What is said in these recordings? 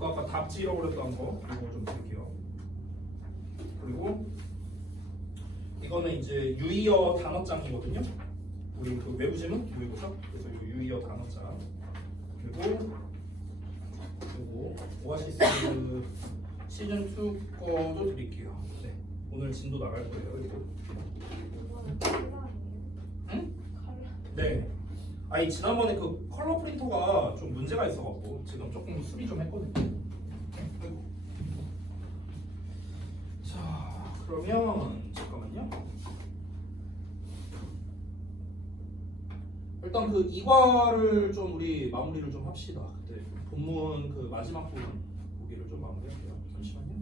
그 아까 답지 잃어버렸던 거 이거 좀 드릴게요. 그리고 이거는 이제 유의어 단어장이거든요. 우리 그 외부 지문 모의고사. 그래서 이 유의어 단어장. 그리고 그리고 오아시스 시즌 2 거도 드릴게요. 네. 오늘 진도 나갈 거예요. 이거. 이거는 컬러 아니에요? 응? 컬러. 네. 아니 지난번에 그 컬러 프린터가 좀 문제가 있어갖고 지금 조금 수리 좀 했거든요. 아이고. 자 그러면 잠깐만요. 일단 그 이과를 좀 우리 마무리를 좀 합시다. 그때 본문 그 마지막 부분 보기를 좀 마무리할게요. 잠시만요.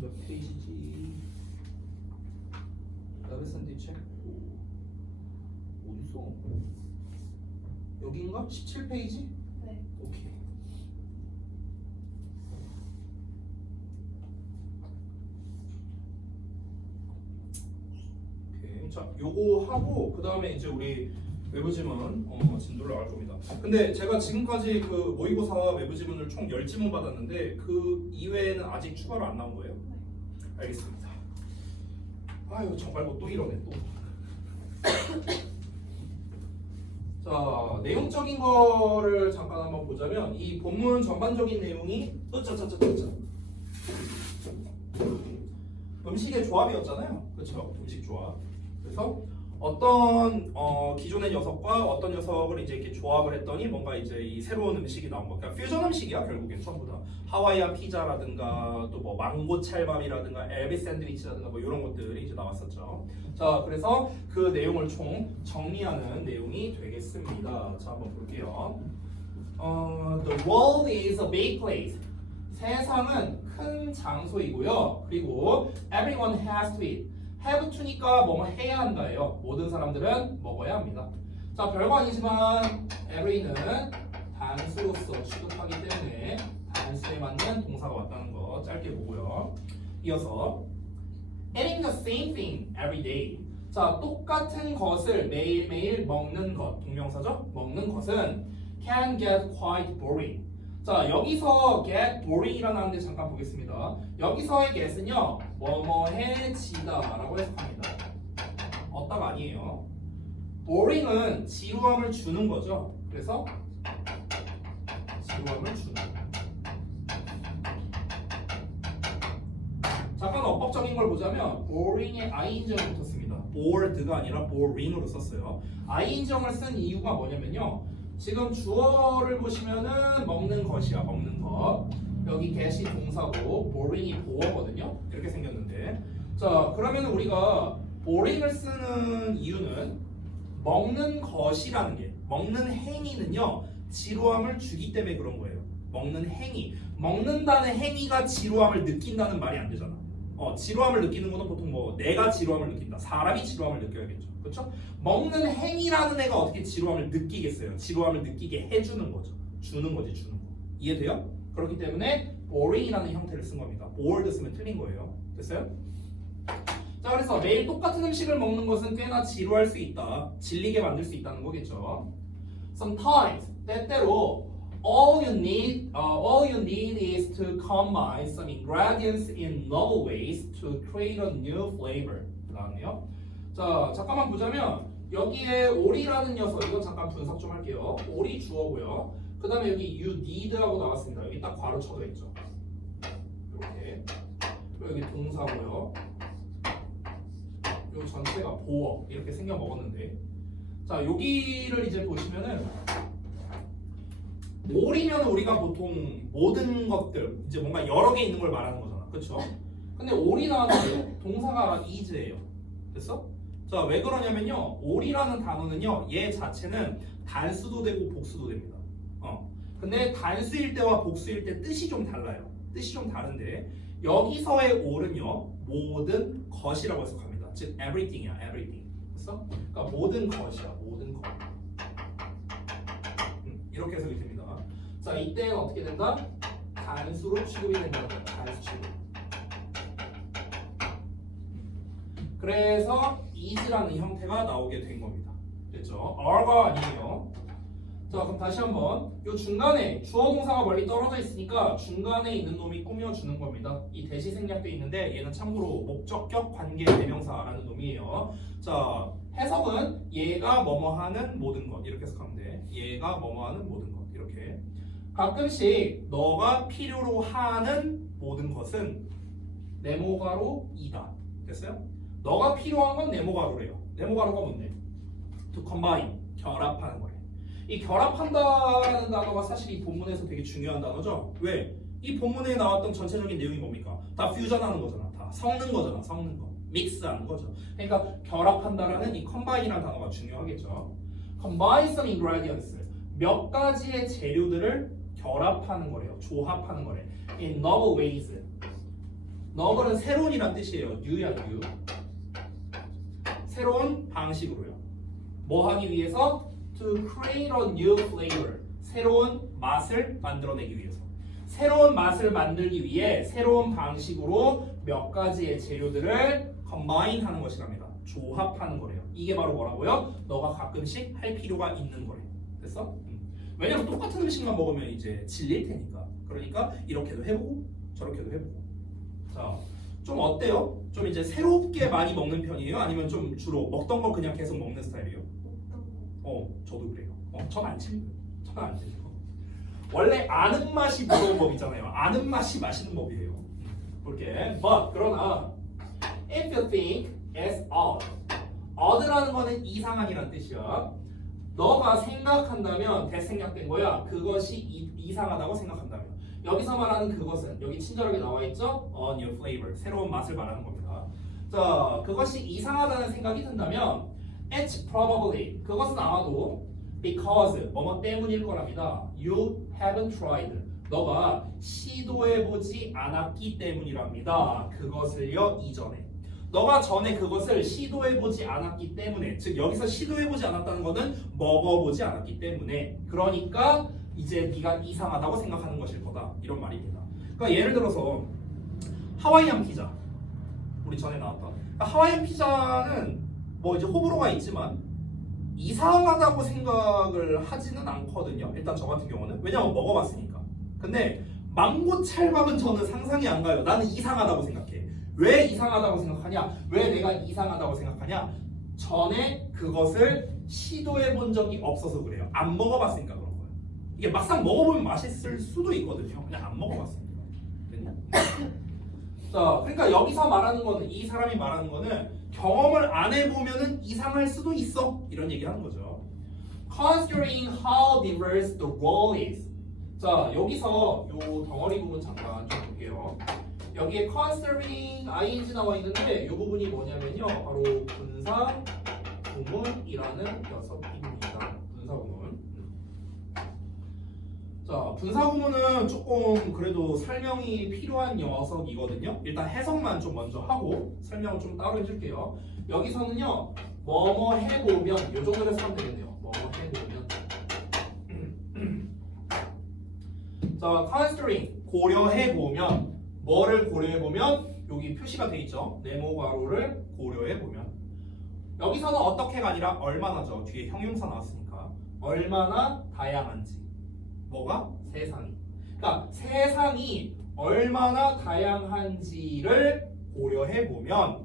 몇 페이지지? 나베 샌드위치? 어딨어? 여기인가? 17페이지? 네. 오케이. 오케이. 자, 요거 하고 그 다음에 이제 우리 외부 지문 진도를 나갈 겁니다. 근데 제가 지금까지 그 모의고사 외부 지문을 총 10지문 받았는데 그 이외에는 아직 추가로 안 나온 거예요? 알겠습니다. 아유 정말 뭐 또 이러네 또. 자, 내용적인 거를 잠깐 한번 보자면 이 본문 전반적인 내용이 음식의 조합이었잖아요. 그렇죠? 음식 조합. 그래서 어떤 기존의 녀석과 어떤 녀석을 이제 이렇게 조합을 했더니 뭔가 이제 이 새로운 음식이 나온 거. 그러니까 퓨전 음식이야 결국엔 전부 다. 하와이안 피자라든가 또 뭐 망고 찰밥이라든가 엘비스 샌드위치라든가 뭐 이런 것들이 이제 나왔었죠. 자, 그래서 그 내용을 총 정리하는 내용이 되겠습니다. 자, 한번 볼게요. The world is a big place. 세상은 큰 장소이고요. 그리고 everyone has to eat. have to니까 뭐뭐 해야 한다예요. 모든 사람들은 먹어야 합니다. 자, 별거 아니지만 every는 단수로서 취급하기 때문에 단수에 맞는 동사가 왔다는 거 짧게 보고요. 이어서 eating the same thing every day. 자, 똑같은 것을 매일매일 먹는 것, 동명사죠? 먹는 것은 can get quite boring. 자, 여기서 get boring이라는 단어인데 잠깐 보겠습니다. 여기서의 get은요, 뭐뭐해지다 라고 해석합니다. 어따가 아니에요. boring은 지루함을 주는 거죠. 그래서 지루함을 주는. 잠깐 어법적인 걸 보자면 boring에 ing형이 붙었습니다. bored가 아니라 boring으로 썼어요. ing형을 쓴 이유가 뭐냐면요. 지금 주어를 보시면은 먹는 것이야. 먹는 것. 여기 get이 동사고 boring이 보어거든요. 이렇게 생겼는데. 자, 그러면 우리가 boring을 쓰는 이유는 먹는 것이라는 게 먹는 행위는요. 지루함을 주기 때문에 그런 거예요. 먹는 행위. 먹는다는 행위가 지루함을 느낀다는 말이 안 되잖아. 지루함을 느끼는 거는 보통 뭐 내가 지루함을 느낀다. 사람이 지루함을 느껴야겠죠. 그렇죠? 먹는 행위라는 애가 어떻게 지루함을 느끼겠어요? 지루함을 느끼게 해주는 거죠. 주는 거지, 주는 거. 이해돼요? 그렇기 때문에 boring이라는 형태를 쓴 겁니다. bored 쓰면 틀린 거예요. 됐어요? 자, 그래서 매일 똑같은 음식을 먹는 것은 꽤나 지루할 수 있다. 질리게 만들 수 있다는 거겠죠. Sometimes, 때때로 all you need is to combine some ingredients in novel ways to create a new flavor. 나왔네요. 자, 잠깐만 보자면 여기에 오리라는 녀석, 이건 잠깐 분석 좀 할게요. 오리 주어고요. 그 다음에 여기 you need하고 나왔습니다. 여기 딱 괄호 쳐져 있죠. 이렇게. 그리고 여기 동사고요. 요 전체가 보어 이렇게 생겨 먹었는데, 자, 여기를 이제 보시면은 오리면 우리가 보통 모든 것들 이제 뭔가 여러 개 있는 걸 말하는 거잖아, 그렇죠? 근데 오리 나왔는데 동사가 is예요. 됐어? 자, 왜 그러냐면요, 오리라는 단어는요, 얘 자체는 단수도 되고 복수도 됩니다. 근데 단수일 때와 복수일 때 뜻이 좀 달라요. 뜻이 좀 다른데 여기서의 all은요, 모든 것이라고 해석합니다. 즉 everything이야, everything. 됐어? 그러니까 모든 것이야, 모든 것. 이렇게 해석이 됩니다. 자, 이때는 어떻게 된다? 단수로 취급이 된다는 거야. 단수 취급. 그래서 is라는 형태가 나오게 된 겁니다. 됐죠? are가 아니에요. 자, 그럼 다시 한번 요 중간에 주어 동사가 멀리 떨어져 있으니까 중간에 있는 놈이 꾸며주는 겁니다. 이 대시 생략돼 있는데 얘는 참고로 목적격 관계 대명사라는 놈이에요. 자, 해석은 얘가 뭐뭐하는 모든 것 이렇게 해석하면 돼. 얘가 뭐뭐하는 모든 것 이렇게. 가끔씩 너가 필요로 하는 모든 것은 네모가로 이다. 됐어요? 너가 필요한 건 네모가로래요. 네모가로가 뭔데? To combine, 결합하는 거래. 이 결합한다는 단어가 사실 이 본문에서 되게 중요한 단어죠. 왜? 이 본문에 나왔던 전체적인 내용이 뭡니까? 다 퓨전하는 거잖아. 다 섞는 거잖아. 섞는 거. 믹스하는 거죠. 그러니까 결합한다라는 이 combine이라는 단어가 중요하겠죠. combine some ingredients. 몇 가지의 재료들을 결합하는 거래요. 조합하는 거래. in novel ways. novel은 새로운이란 뜻이에요. new야 new. 새로운 방식으로요. 뭐 하기 위해서? To create a new flavor. 새로운 맛을 만들어내기 위해서. 새로운 맛을 만들기 위해 새로운 방식으로 몇 가지의 재료들을 combine 하는 것이랍니다. 조합하는 거래요. 이게 바로 뭐라고요? 너가 가끔씩 할 필요가 있는 거래요. 됐어? 왜냐면 똑같은 음식만 먹으면 이제 질릴 테니까. 그러니까 이렇게도 해보고 저렇게도 해보고. 자, 좀 어때요? 좀 이제 새롭게 많이 먹는 편이에요? 아니면 좀 주로 먹던 걸 그냥 계속 먹는 스타일이에요? 저도 그래요. 전 안 질려요. 저는 안 질려요. 원래 아는 맛이 무서운 법이잖아요. 아는 맛이 맛있는 법이에요. 볼게. But 그러나 if you think it's odd. odd라는 거는 이상한이라는 뜻이야. 너가 생각한다면 대생략된 거야. 그것이 이상하다고 생각한다면. 여기서 말하는 그것은 여기 친절하게 나와 있죠? A new flavor. 새로운 맛을 말하는 겁니다. 자, 그것이 이상하다는 생각이 든다면 it's probably. 그것은 아마도 because 뭐뭐 때문일 거랍니다. You haven't tried. 너가 시도해보지 않았기 때문이랍니다. 그것을요 이전에. 너가 전에 그것을 시도해보지 않았기 때문에, 즉 여기서 시도해보지 않았다는 것은 먹어보지 않았기 때문에, 그러니까 이제 네가 이상하다고 생각하는 것일 거다 이런 말입니다. 그러니까 예를 들어서 하와이안 피자 우리 전에 나왔던 그러니까 하와이안 피자는 뭐 이제 호불호가 있지만 이상하다고 생각을 하지는 않거든요. 일단 저 같은 경우는 왜냐면 먹어봤으니까. 근데 망고 찰밥은 저는 상상이 안 가요. 나는 이상하다고 생각해. 왜 이상하다고 생각하냐? 왜 내가 이상하다고 생각하냐? 전에 그것을 시도해 본 적이 없어서 그래요. 안 먹어봤으니까 그런 거예요. 이게 막상 먹어보면 맛있을 수도 있거든요. 그냥 안 먹어봤으니까. 됐냐? 자, 그러니까 여기서 말하는 거는 이 사람이 말하는 거는 경험을 안 해보면은 이상할 수도 있어. 이런 얘기 하는 거죠. Considering how diverse the world is. 자, 여기서 요 덩어리 부분 잠깐 좀 볼게요. 여기에 considering ing 나와 있는데 이 부분이 뭐냐면요. 바로 분사 구문이라는 녀석입니다. 분사 구문. 자, 분사 구문은 조금 그래도 설명이 필요한 녀석이거든요. 일단 해석만 좀 먼저 하고 설명을 좀 따로 해줄게요. 여기서는요, 뭐뭐 해보면 이 정도로 쓰면 되겠네요. 뭐뭐 해보면. 자, considering 고려해보면 뭐를 고려해보면 여기 표시가 돼 있죠. 네모 괄호를 고려해보면 여기서는 어떻게가 아니라 얼마나죠. 뒤에 형용사 나왔으니까 얼마나 다양한지. 뭐가? 세상이. 그러니까 세상이 얼마나 다양한지를 고려해보면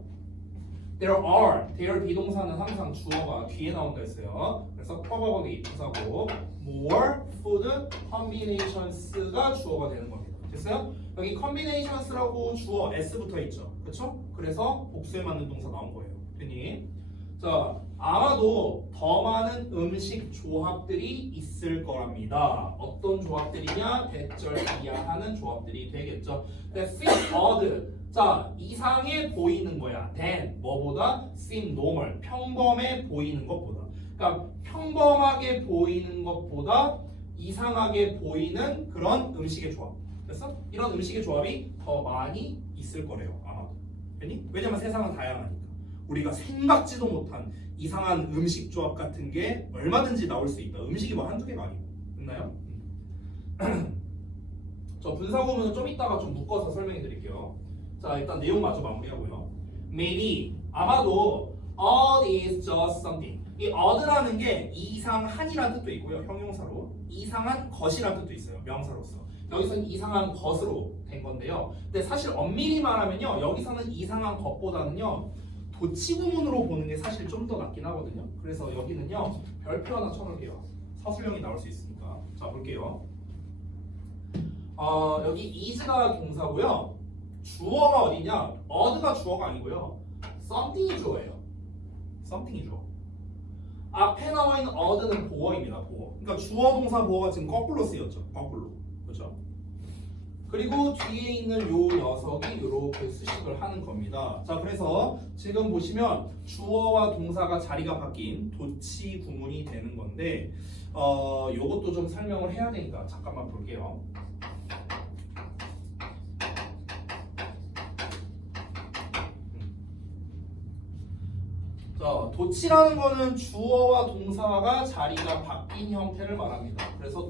there are 비동사는 항상 주어가 뒤에 나온다 했어요. 그래서 probably 부사고 more food combinations가 주어가 되는 겁니다. 됐어요? 여기 combinations라고 주어 s 붙어 있죠. 그렇죠? 그래서 복수에 맞는 동사 나온 거예요. 됐니? 자, 아마도 더 많은 음식 조합들이 있을 거랍니다. 어떤 조합들이냐? 대절이야하는 조합들이 되겠죠. seem odd. 자, 이상해 보이는 거야. than 뭐보다? seem normal. 평범해 보이는 것보다. 그러니까 평범하게 보이는 것보다 이상하게 보이는 그런 음식의 조합. 됐어? 이런 음식의 조합이 더 많이 있을 거래요. 아마도. 왜냐면 세상은 다양하니까. 우리가 생각지도 못한 이상한 음식 조합 같은 게 얼마든지 나올 수 있다. 음식이 뭐 한두 개가 아니고. 됐나요? 저 분사구문은 좀 이따가 좀 묶어서 설명해 드릴게요. 자, 일단 내용 마저 마무리하고요. Maybe 아마도 all is just something. 이 odd라는 게 이상한이라는 뜻도 있고요. 형용사로 이상한 것이라는 뜻도 있어요. 명사로서. 여기서는 이상한 것으로 된 건데요. 근데 사실 엄밀히 말하면요. 여기서는 이상한 것보다는요. 도치구문으로 보는 게 사실 좀 더 낫긴 하거든요. 그래서 여기는요. 별표 하나 쳐놓을게요. 서술형이 나올 수 있으니까. 자, 볼게요. 여기 is가 동사고요. 주어가 어디냐? odd가 주어가 아니고요. something이 주어예요. something이 주어. 앞에 나와 있는 odd는 보어입니다. 보어. 그러니까 주어 동사 보어가 지금 거꾸로 쓰였죠. 거꾸로. 그렇죠? 그리고 뒤에 있는 요 녀석이 이렇게 수식을 하는 겁니다. 자, 그래서 지금 보시면 주어와 동사가 자리가 바뀐 도치 구문이 되는 건데 요것도 좀 설명을 해야 되니까 잠깐만 볼게요. 자, 도치라는 거는 주어와 동사가 자리가 바뀐 형태를 말합니다. 그래서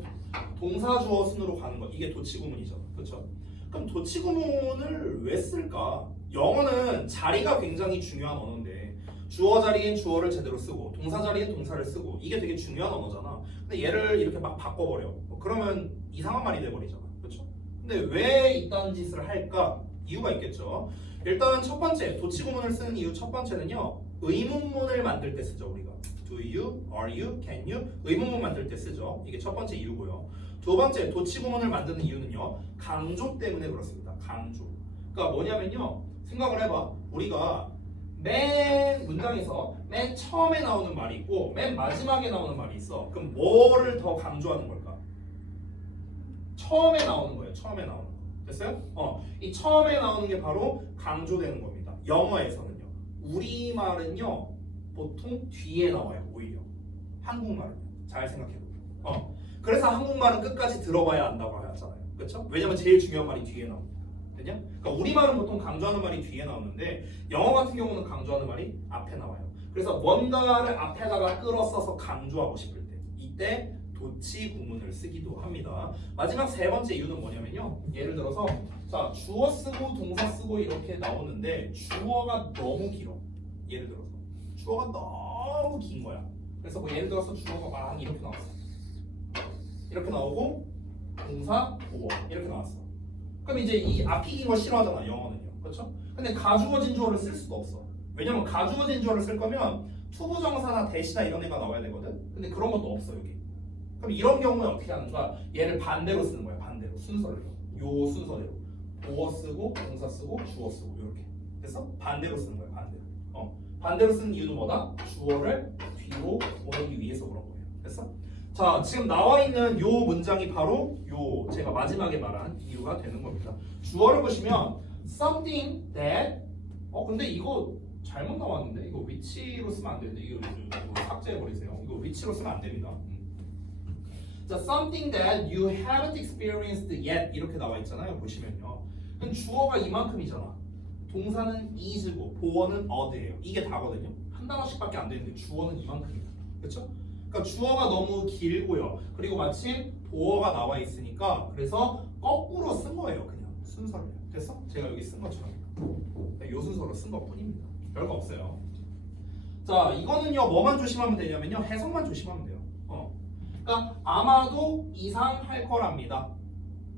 동사 주어 순으로 가는 거 이게 도치 구문이죠. 그렇죠? 그럼 도치 구문을 왜 쓸까? 영어는 자리가 굉장히 중요한 언어인데 주어 자리엔 주어를 제대로 쓰고 동사 자리엔 동사를 쓰고 이게 되게 중요한 언어잖아. 근데 얘를 이렇게 막 바꿔버려. 그러면 이상한 말이 돼버리잖아. 그렇죠? 근데 왜 이딴 짓을 할까? 이유가 있겠죠. 일단 첫 번째 도치 구문을 쓰는 이유 첫 번째는요. 의문문을 만들 때 쓰죠. 우리가 Do you? Are you? Can you? 의문문 만들 때 쓰죠. 이게 첫 번째 이유고요. 두 번째 도치 구문을 만드는 이유는요. 강조 때문에 그렇습니다. 강조. 그러니까 뭐냐면요. 생각을 해봐. 우리가 맨 문장에서 맨 처음에 나오는 말이 있고 맨 마지막에 나오는 말이 있어. 그럼 뭐를 더 강조하는 걸까? 처음에 나오는 거예요. 처음에 나오는 거. 됐어요? 이 처음에 나오는 게 바로 강조되는 겁니다. 영어에서는요. 우리말은요. 보통 뒤에 나와요. 오히려. 한국말은. 잘 생각해보세요. 그래서 한국말은 끝까지 들어봐야 안다고 하잖아요. 그렇죠? 왜냐면 제일 중요한 말이 뒤에 나옵니다. 됐냐? 그러니까 우리말은 보통 강조하는 말이 뒤에 나오는데 영어 같은 경우는 강조하는 말이 앞에 나와요. 그래서 뭔가를 앞에다가 끌어써서 강조하고 싶을 때 이때 도치 구문을 쓰기도 합니다. 마지막 세 번째 이유는 뭐냐면요. 예를 들어서 자 주어 쓰고 동사 쓰고 이렇게 나오는데 주어가 너무 길어. 예를 들어서 주어가 너무 긴 거야. 그래서 뭐 예를 들어서 주어가 막 이렇게 나왔어. 이렇게 나오고 동사, 보어 이렇게 나왔어. 그럼 이제 이 앞이 긴 거 싫어하잖아 영어는요. 그렇죠? 근데 가주어진 주어를 쓸 수도 없어. 왜냐면 가주어진 주어를 쓸 거면 투부정사나 대시나 이런 애가 나와야 되거든. 근데 그런 것도 없어 여기. 그럼 이런 경우에 어떻게 하는가? 얘를 반대로 쓰는 거야. 반대로 순서를. 요 순서대로. 보어 쓰고 동사 쓰고 주어 쓰고 이렇게. 됐어? 반대로 쓰는 거야. 반대로. 반대로 쓰는 이유는 뭐다? 주어를 뒤로 보내기 위해서 그런 거예요. 됐어? 자, 지금 나와 있는 요 문장이 바로 요 제가 마지막에 말한 이유가 되는 겁니다. 주어를 보시면 something that 근데 이거 잘못 나왔는데 이거 which로 쓰면 안 되는데 이거 삭제해 버리세요. 이거 which로 쓰면 안 됩니다. 자, something that you haven't experienced yet 이렇게 나와 있잖아요. 보시면요. 그럼 주어가 이만큼이잖아. 동사는 is고 보어는 odd예요. 이게 다거든요. 한 단어씩밖에 안 되는데 주어는 이만큼이다. 그렇죠? 그러니까 주어가 너무 길고요. 그리고 마침 보어가 나와 있으니까 그래서 거꾸로 쓴 거예요. 그냥 순서를. 됐어? 제가 여기 쓴 것처럼. 이 순서로 쓴 것뿐입니다. 별거 없어요. 자, 이거는요. 뭐만 조심하면 되냐면요. 해석만 조심하면 돼요. 그러니까 아마도 이상할 거랍니다.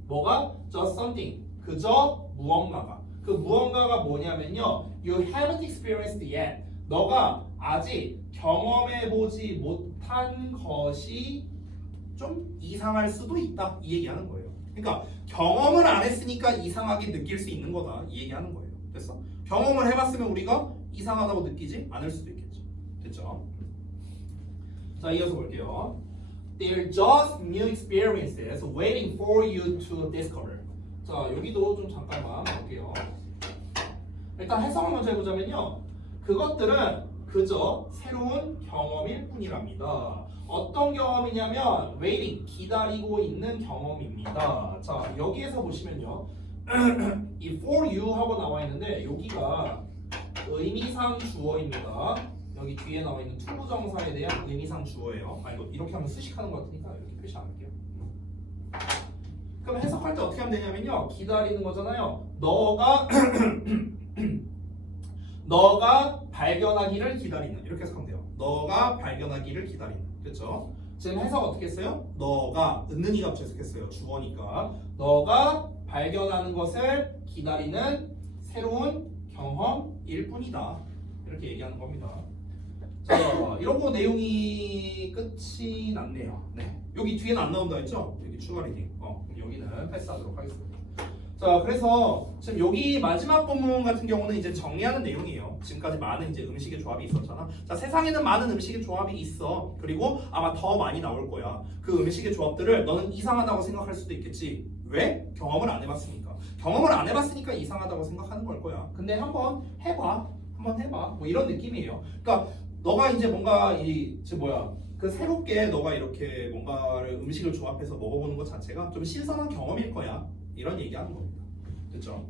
뭐가? just something. 그저 무언가가. 그 무언가가 뭐냐면요. You haven't experienced yet. 너가 아직 경험해보지 못한 것이 좀 이상할 수도 있다. 이 얘기하는 거예요. 그러니까 경험을 안 했으니까 이상하게 느낄 수 있는 거다. 이 얘기하는 거예요. 됐어? 경험을 해봤으면 우리가 이상하다고 느끼지 않을 수도 있겠죠. 됐죠? 자, 이어서 볼게요. They're just new experiences waiting for you to discover. 자, 여기도 좀 잠깐만 볼게요. 일단 해석을 먼저 해보자면요. 그것들은 그저 새로운 경험일 뿐이랍니다. 어떤 경험이냐면 waiting, 기다리고 있는 경험입니다. 자, 여기에서 보시면요. 이 for you 하고 나와 있는데 여기가 의미상 주어입니다. 여기 뒤에 나와 있는 투부정사에 대한 의미상 주어예요. 이거 이렇게 하면 수식하는 것 같으니까 이렇게 표시 안 할게요. 그럼 해석할 때 어떻게 하면 되냐면요. 기다리는 거잖아요. 너가 발견하기를 기다리는 이렇게 해석하면 돼요. 너가 발견하기를 기다리는. 그렇죠? 지금 해석 어떻게 했어요? 너가 은는 이가 재석했어요. 주어니까 너가 발견하는 것을 기다리는 새로운 경험일 뿐이다. 이렇게 얘기하는 겁니다. 자, 이러고 내용이 끝이 났네요. 네. 여기 뒤에는 안 나온다 했죠? 여기 추가 리딩. 그럼 여기는 패스하도록 하겠습니다. 자, 그래서 지금 여기 마지막 부분 같은 경우는 이제 정리하는 내용이에요. 지금까지 많은 이제 음식의 조합이 있었잖아. 자, 세상에는 많은 음식의 조합이 있어. 그리고 아마 더 많이 나올 거야. 그 음식의 조합들을 너는 이상하다고 생각할 수도 있겠지. 왜? 경험을 안 해봤으니까. 경험을 안 해봤으니까 이상하다고 생각하는 걸 거야. 근데 한번 해봐. 한번 해봐. 뭐 이런 느낌이에요. 그러니까 너가 이제 뭔가 그 새롭게 너가 이렇게 뭔가를 음식을 조합해서 먹어보는 것 자체가 좀 신선한 경험일 거야. 이런 얘기하는 겁니다. 됐죠?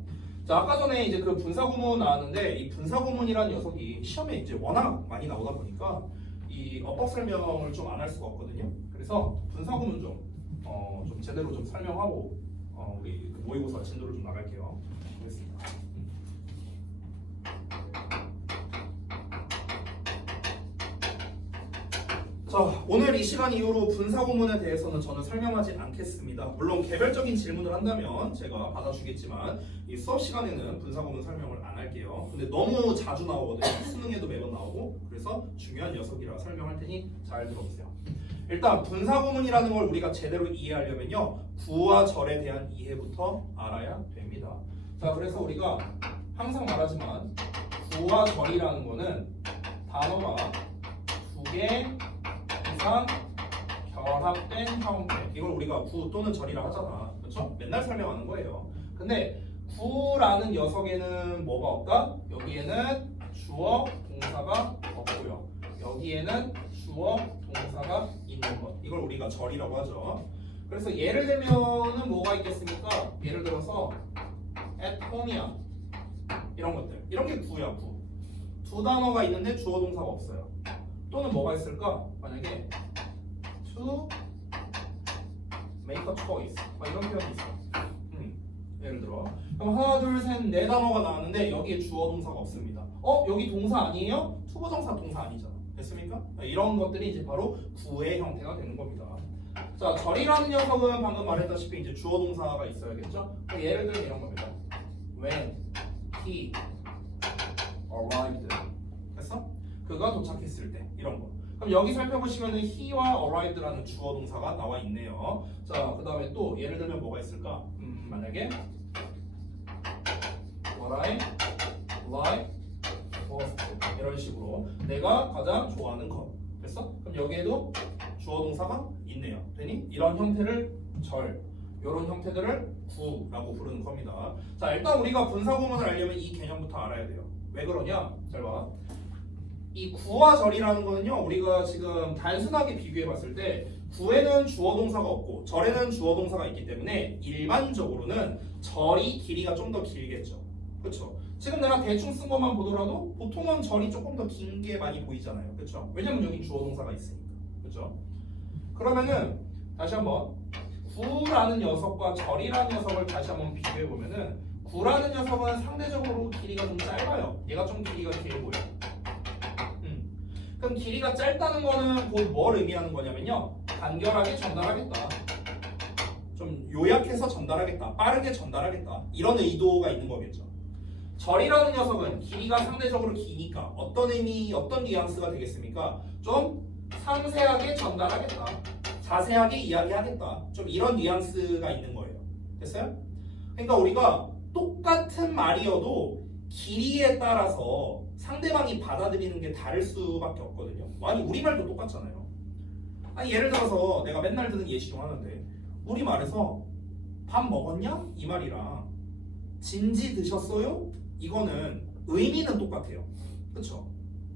자, 아까 전에 이제 그 분사구문 나왔는데 이 분사구문이라는 녀석이 시험에 이제 워낙 많이 나오다 보니까 이 어법 설명을 좀 안 할 수가 없거든요. 그래서 분사구문 좀 제대로 좀 설명하고 우리 그 모의고사 진도를 좀 나갈게요. 알겠습니다. 자, 오늘 이 시간 이후로 분사구문에 대해서는 저는 설명하지 않겠습니다. 물론 개별적인 질문을 한다면 제가 받아주겠지만 이 수업 시간에는 분사구문 설명을 안 할게요. 근데 너무 자주 나오거든요. 수능에도 매번 나오고 그래서 중요한 녀석이라 설명할 테니 잘 들어보세요. 일단 분사구문이라는 걸 우리가 제대로 이해하려면요. 구와 절에 대한 이해부터 알아야 됩니다. 자, 그래서 우리가 항상 말하지만 구와 절이라는 거는 단어가 두 개 이상 결합된 형태. 이걸 우리가 구 또는 절이라 하잖아. 그렇죠? 맨날 설명하는 거예요. 근데 구라는 녀석에는 뭐가 없다? 여기에는 주어 동사가 없고요. 여기에는 주어 동사가 있는 것. 이걸 우리가 절이라고 하죠. 그래서 예를 들면은 뭐가 있겠습니까? 예를 들어서 at home이야. 이런 것들. 이런 게 구야, 구. 두 단어가 있는데 주어 동사가 없어요. 또는 뭐가 있을까? 만약에 to make a choice 이런 표현이 있어. 예를 들어 그럼 하나 둘셋네 단어가 나왔는데 여기에 주어 동사가 없습니다. 여기 동사 아니에요? 투부정사 동사 아니잖아. 됐습니까? 이런 것들이 이제 바로 구의 형태가 되는 겁니다. 자, 절이라는 녀석은 방금 말했다시피 이제 주어 동사가 있어야겠죠? 예를 들면 이런 겁니다. When he arrived. 됐어? 그가 도착했을 때 이런 거. 그럼 여기 살펴보시면은 he와 arrived라는 주어 동사가 나와 있네요. 자, 그 다음에 또 예를 들면 뭐가 있을까? 만약에 what I like most 이런 식으로 내가 가장 좋아하는 것. 됐어? 그럼 여기에도 주어 동사가 있네요. 되니? 이런 형태를 절, 이런 형태들을 구라고 부르는 겁니다. 자, 일단 우리가 분사구문을 알려면 이 개념부터 알아야 돼요. 왜 그러냐? 잘 봐. 이 구와 절이라는 거는요, 우리가 지금 단순하게 비교해 봤을 때 구에는 주어 동사가 없고 절에는 주어 동사가 있기 때문에 일반적으로는 절이 길이가 좀 더 길겠죠. 그렇죠? 지금 내가 대충 쓴 것만 보더라도 보통은 절이 조금 더 긴 게 많이 보이잖아요. 그렇죠? 왜냐면 여기 주어 동사가 있으니까. 그렇죠? 그러면은 다시 한번 구라는 녀석과 절이라는 녀석을 다시 한번 비교해 보면은 구라는 녀석은 상대적으로 길이가 좀 짧아요. 얘가 좀 길이가 길 보여. 그럼 길이가 짧다는 거는 곧 뭘 의미하는 거냐면요. 간결하게 전달하겠다. 좀 요약해서 전달하겠다. 빠르게 전달하겠다. 이런 의도가 있는 거겠죠. 절이라는 녀석은 길이가 상대적으로 기니까 어떤 의미, 어떤 뉘앙스가 되겠습니까? 좀 상세하게 전달하겠다. 자세하게 이야기하겠다. 좀 이런 뉘앙스가 있는 거예요. 됐어요? 그러니까 우리가 똑같은 말이어도 길이에 따라서 상대방이 받아들이는 게 다를 수밖에 없거든요. 아니 우리말도 똑같잖아요. 아니 예를 들어서 내가 맨날 듣는 예시 중 하나인데 우리말에서 밥 먹었냐? 이 말이랑 진지 드셨어요? 이거는 의미는 똑같아요. 그렇죠?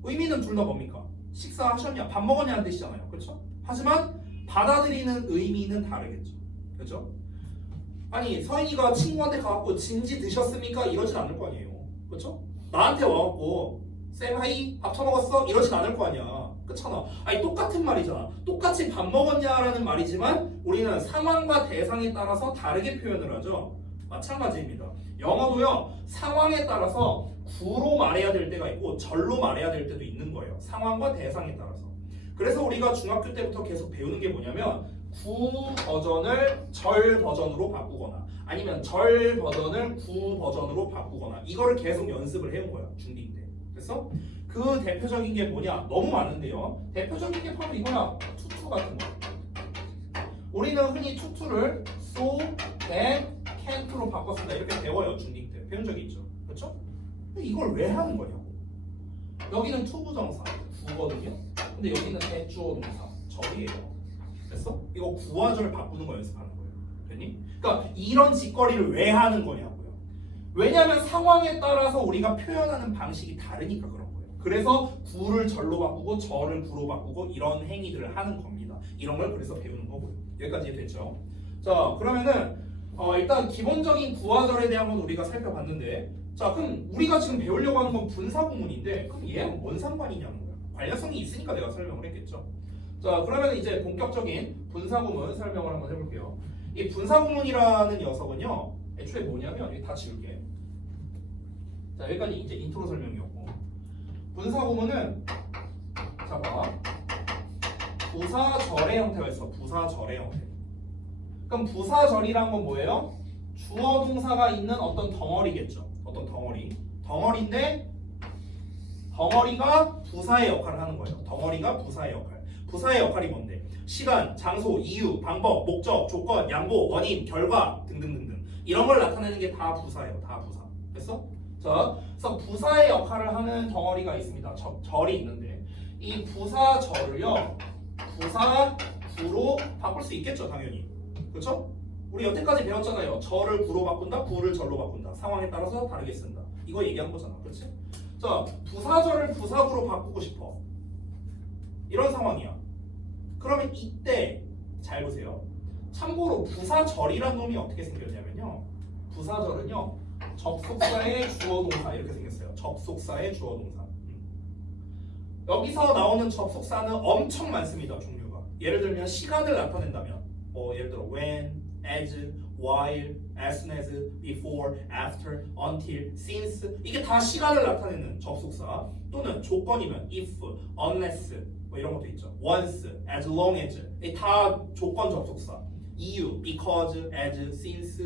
의미는 둘 다 뭡니까? 식사하셨냐? 밥 먹었냐는 뜻이잖아요. 그렇죠? 하지만 받아들이는 의미는 다르겠죠. 그렇죠? 아니 서인이가 친구한테 가갖고 진지 드셨습니까? 이러진 않을 거 아니에요. 그렇죠? 나한테 와갖고 쌤 하이 밥 처먹었어? 이러진 않을 거 아니야. 그렇잖아. 아니 똑같은 말이잖아. 똑같이 밥 먹었냐라는 말이지만 우리는 상황과 대상에 따라서 다르게 표현을 하죠. 마찬가지입니다. 영어도요 상황에 따라서 구로 말해야 될 때가 있고 절로 말해야 될 때도 있는 거예요. 상황과 대상에 따라서. 그래서 우리가 중학교 때부터 계속 배우는 게 뭐냐면 구 버전을 절 버전으로 바꾸거나 아니면 절 버전을 구 버전으로 바꾸거나 이거를 계속 연습을 해온 거야 중2 때. 그래서 그 대표적인 게 뭐냐? 너무 많은데요. 대표적인 게 바로 이거야. 투투 같은 거. 우리는 흔히 투투를 so, that, can't로 바꿨습니다. 이렇게 배워요 중2 때. 배운 적이 있죠. 그렇죠? 근데 이걸 왜 하는 거냐고. 여기는 투부정사 구거든요. 근데 여기는 대주어 동사 절이에요. 됐어? 이거 구와 절 바꾸는 거 연습하는 거예요. 됐니? 그러니까 이런 짓거리를 왜 하는 거냐고요. 왜냐하면 상황에 따라서 우리가 표현하는 방식이 다르니까 그런 거예요. 그래서 구를 절로 바꾸고 절을 구로 바꾸고 이런 행위들을 하는 겁니다. 이런 걸 그래서 배우는 거고요. 여기까지 됐죠? 자, 그러면은 일단 기본적인 구와 절에 대한 건 우리가 살펴봤는데, 자, 그럼 우리가 지금 배우려고 하는 건 분사구문인데, 그럼 얘랑 뭔 상관이냐는 거야. 관련성이 있으니까 내가 설명을 했겠죠. 자, 그러면 이제 본격적인 분사구문 설명을 한번 해볼게요. 이 분사구문이라는 녀석은요, 애초에 뭐냐면 여기 다 지울게. 자, 여기까지 이제 인트로 설명이었고, 분사구문은 자 봐, 부사절의 형태가 있어. 부사절의 형태. 그럼 부사절이란 건 뭐예요? 주어 동사가 있는 어떤 덩어리겠죠. 어떤 덩어리. 덩어리인데 덩어리가 부사의 역할을 하는 거예요. 덩어리가 부사의 역할. 부사의 역할이 뭔데? 시간, 장소, 이유, 방법, 목적, 조건, 양보, 원인, 결과 등등등등 이런 걸 나타내는 게 다 부사예요. 다 부사. 됐어? 자, 그래서 부사의 역할을 하는 덩어리가 있습니다. 절이 있는데 이 부사절을요 부사구로 바꿀 수 있겠죠, 당연히. 그렇죠? 우리 여태까지 배웠잖아요. 절을 구로 바꾼다, 구를 절로 바꾼다. 상황에 따라서 다르게 쓴다. 이거 얘기한 거잖아, 그렇지? 자, 부사절을 부사구로 바꾸고 싶어. 이런 상황이야. 그러면 이때 잘 보세요. 참고로 부사절이란 놈이 어떻게 생겼냐면요. 부사절은요 접속사의 주어동사 이렇게 생겼어요. 접속사의 주어동사. 여기서 나오는 접속사는 엄청 많습니다. 종류가. 예를 들면 시간을 나타낸다면 예를 들어 when, as, while, as soon as, before, after, until, since 이게 다 시간을 나타내는 접속사. 또는 조건이면 if, unless 뭐 이런 것도 있죠. once, as long as 이게 다 조건 접속사. 이유, because, as, since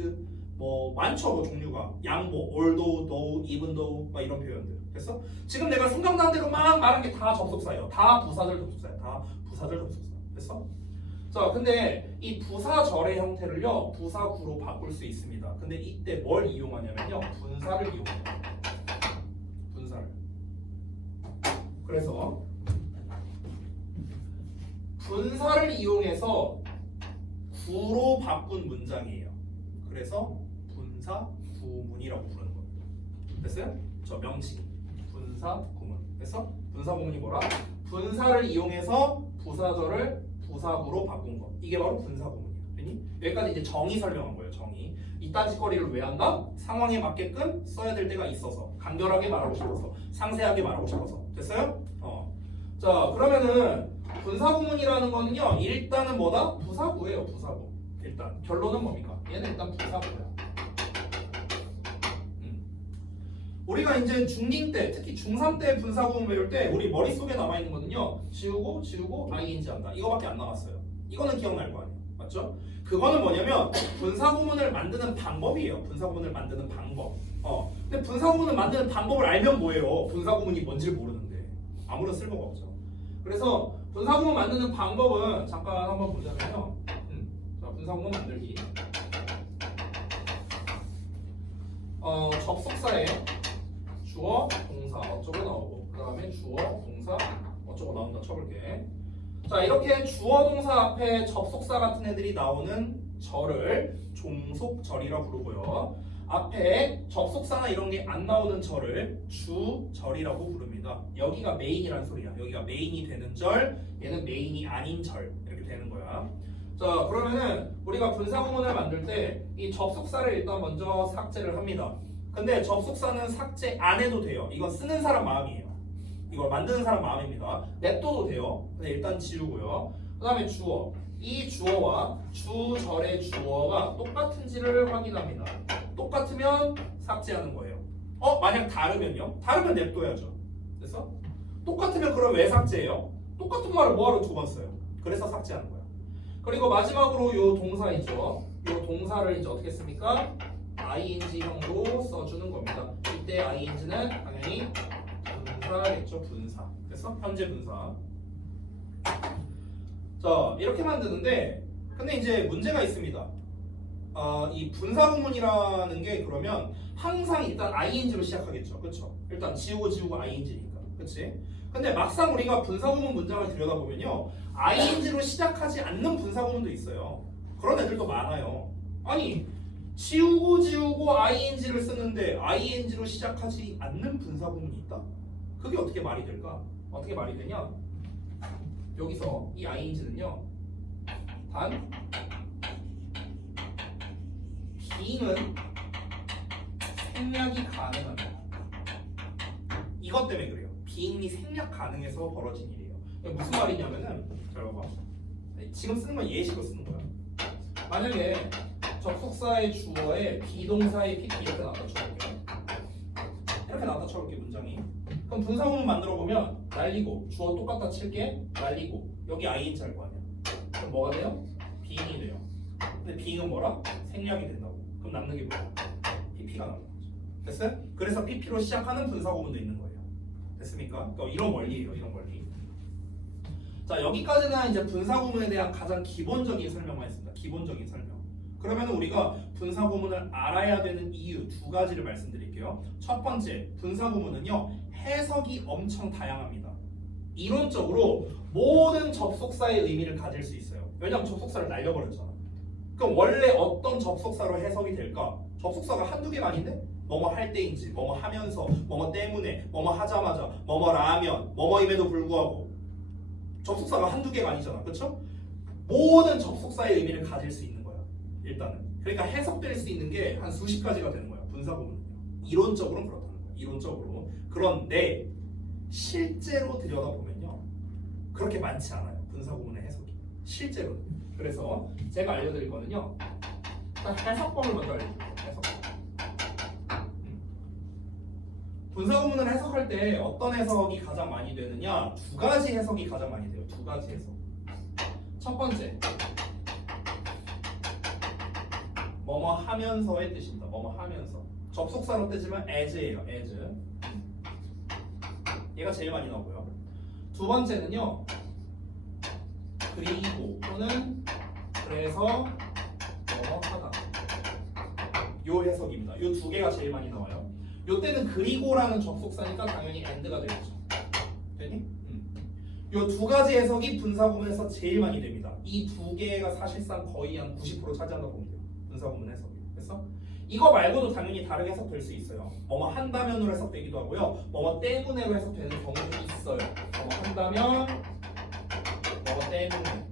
뭐 많죠. 뭐 종류가. 양보, although, though, even though 막 이런 표현들. 됐어? 지금 내가 생각나는 대로 막 말한 게 다 접속사예요. 다 부사절 접속사예요. 다 부사절 접속사. 됐어? 자, 근데 이 부사절의 형태를요 부사구로 바꿀 수 있습니다. 근데 이때 뭘 이용하냐면요 분사를 이용해요. 분사를. 그래서 분사를 이용해서 구로 바꾼 문장이에요. 그래서 분사구문이라고 부르는 겁니다. 됐어요? 저 명칭 분사구문. 됐어? 분사구문이 뭐라? 분사를 이용해서 부사절을 부사구로 바꾼 거. 이게 바로 분사구문이야. 됐니? 여기까지 이제 정의 설명한 거예요. 정의. 이딴 짓거리를 왜 한다? 상황에 맞게끔 써야 될 때가 있어서. 간결하게 말하고 싶어서. 상세하게 말하고 싶어서. 됐어요? 자, 그러면은 분사구문이라는 거는요. 일단은 뭐다? 부사구예요. 부사구. 일단 결론은 뭡니까? 얘는 일단 부사구야. 우리가 이제 중2 때, 특히 중3 때 분사구문 배울 때 우리 머릿속에 남아있는 거는요 지우고 ing 한다. 이거밖에 안 남았어요. 이거는 기억날 거 아니에요. 맞죠? 그거는 뭐냐면 분사구문을 만드는 방법이에요. 분사구문을 만드는 방법. 근데 분사구문을 만드는 방법을 알면 뭐예요? 분사구문이 뭔지를 모르는데 아무런 쓸모가 없죠. 그래서 분사구문 만드는 방법은 잠깐 한번 보자면요. 자, 분사구문 만들기. 접속사에 주어, 동사 어쩌고 나오고 그 다음에 주어, 동사 어쩌고 나온다 쳐볼게. 자, 이렇게 주어, 동사 앞에 접속사 같은 애들이 나오는 절을 종속절이라고 부르고요. 앞에 접속사나 이런 게 안 나오는 절을 주절이라고 부릅니다. 여기가 메인이란 소리야. 여기가 메인이 되는 절, 얘는 메인이 아닌 절 이렇게 되는 거야. 자, 그러면은 우리가 분사구문을 만들 때 이 접속사를 일단 먼저 삭제를 합니다. 근데 접속사는 삭제 안 해도 돼요. 이건 쓰는 사람 마음이에요. 이걸 만드는 사람 마음입니다. 냅둬도 돼요. 근데 일단 지우고요. 그 다음에 주어. 이 주어와 주절의 주어가 똑같은지를 확인합니다. 똑같으면 삭제하는 거예요. 만약 다르면요? 다르면 냅둬야죠. 됐어? 똑같으면 그럼 왜 삭제해요? 똑같은 말을 뭐하러 두 번 써요? 그래서 삭제하는 거야. 그리고 마지막으로 요 동사 있죠? 요 동사를 이제 어떻게 씁니까? ing형으로 써주는 겁니다. 이때 ing는 당연히 분사겠죠, 분사. 됐어? 현재 분사. 자, 이렇게 만드는데, 근데 이제 문제가 있습니다. 이 분사구문이라는 게 그러면 항상 일단 ing로 시작하겠죠. 그렇죠? 일단 지우고 ing니까. 그렇지? 근데 막상 우리가 분사구문 문장을 들여다보면요, ing로 시작하지 않는 분사구문도 있어요. 그런 애들도 많아요. 아니, 지우고 ing를 쓰는데 ing로 시작하지 않는 분사구문이 있다? 그게 어떻게 말이 될까? 어떻게 말이 되냐? 여기서 이 ing는요, 단 being은 생략이 가능합니다. 이것 때문에 그래요. being이 생략 가능해서 벌어진 일이에요. 무슨 말이냐면은, 잘 봐봐. 지금 쓰는 건 예식으로 쓰는 거야. 만약에 접속사의 주어에 비동사의 pp 이렇게 나왔다 쳐볼게요. 이렇게 나왔다 쳐볼게 문장이. 그럼 분사구문 만들어 보면 날리고 주어 똑같다 칠게 날리고 여기 ing's 할 거 아니야. 그럼 뭐가 돼요? being이 돼요. 근데 being은 뭐라? 생략이 된다고. 그럼 남는 게 뭐야? pp가 남는 거죠. 됐어요? 그래서 pp로 시작하는 분사구문도 있는 거예요. 됐습니까? 그러니까 이런 원리예요. 이런 원리. 자, 여기까지는 이제 분사구문에 대한 가장 기본적인 설명만 했습니다. 기본적인 설명. 그러면 우리가 분사구문을 알아야 되는 이유 두 가지를 말씀드릴게요. 첫 번째, 분사구문은요, 해석이 엄청 다양합니다. 이론적으로 모든 접속사의 의미를 가질 수 있어요. 왜냐하면 접속사를 날려버렸잖아. 그럼 원래 어떤 접속사로 해석이 될까? 접속사가 한두 개가 아닌데? 뭐뭐 할 때인지, 뭐뭐 하면서, 뭐뭐 때문에, 뭐뭐 하자마자, 뭐뭐라면, 뭐뭐임에도 불구하고 접속사가 한두 개가 아니잖아. 그렇죠? 모든 접속사의 의미를 가질 수 있는 거야. 일단은. 그러니까 해석될 수 있는 게 한 수십 가지가 되는 거야. 분사구문은요. 이론적으로는 그렇다는 거야. 이론적으로. 그런데 실제로 들여다보면요, 그렇게 많지 않아요. 분사구문의 해석이. 실제로는. 그래서 제가 알려드릴 거는요, 일단 해석법을 먼저 알려드릴게요. 해석법. 분사구문을 해석할 때 어떤 해석이 가장 많이 되느냐? 두 가지 해석이 가장 많이 돼요. 두 가지 해석. 첫 번째, 뭐뭐 하면서의 뜻입니다. 뭐뭐 하면서. 접속사로 뜨지만 as예요. as. 얘가 제일 많이 나오고요. 두 번째는요, 그리고 또는 그래서 뭐뭐 하다. 요 해석입니다. 요 두 개가 제일 많이 나와요. 요 때는 그리고라는 접속사니까 당연히 and가 되겠죠. 되니? 요 두 가지 해석이 분사구문에서 제일 많이 됩니다. 이 두 개가 사실상 거의 한 90% 차지한다고 보면 돼요. 분사구문 해석이. 그래서 이거 말고도 당연히 다르게 해석될 수 있어요. 뭐뭐 한다면으로 해석되기도 하고요. 뭐뭐 때문에로 해석되는 경우도 있어요. 뭐뭐 한다면, 뭐뭐 때문에.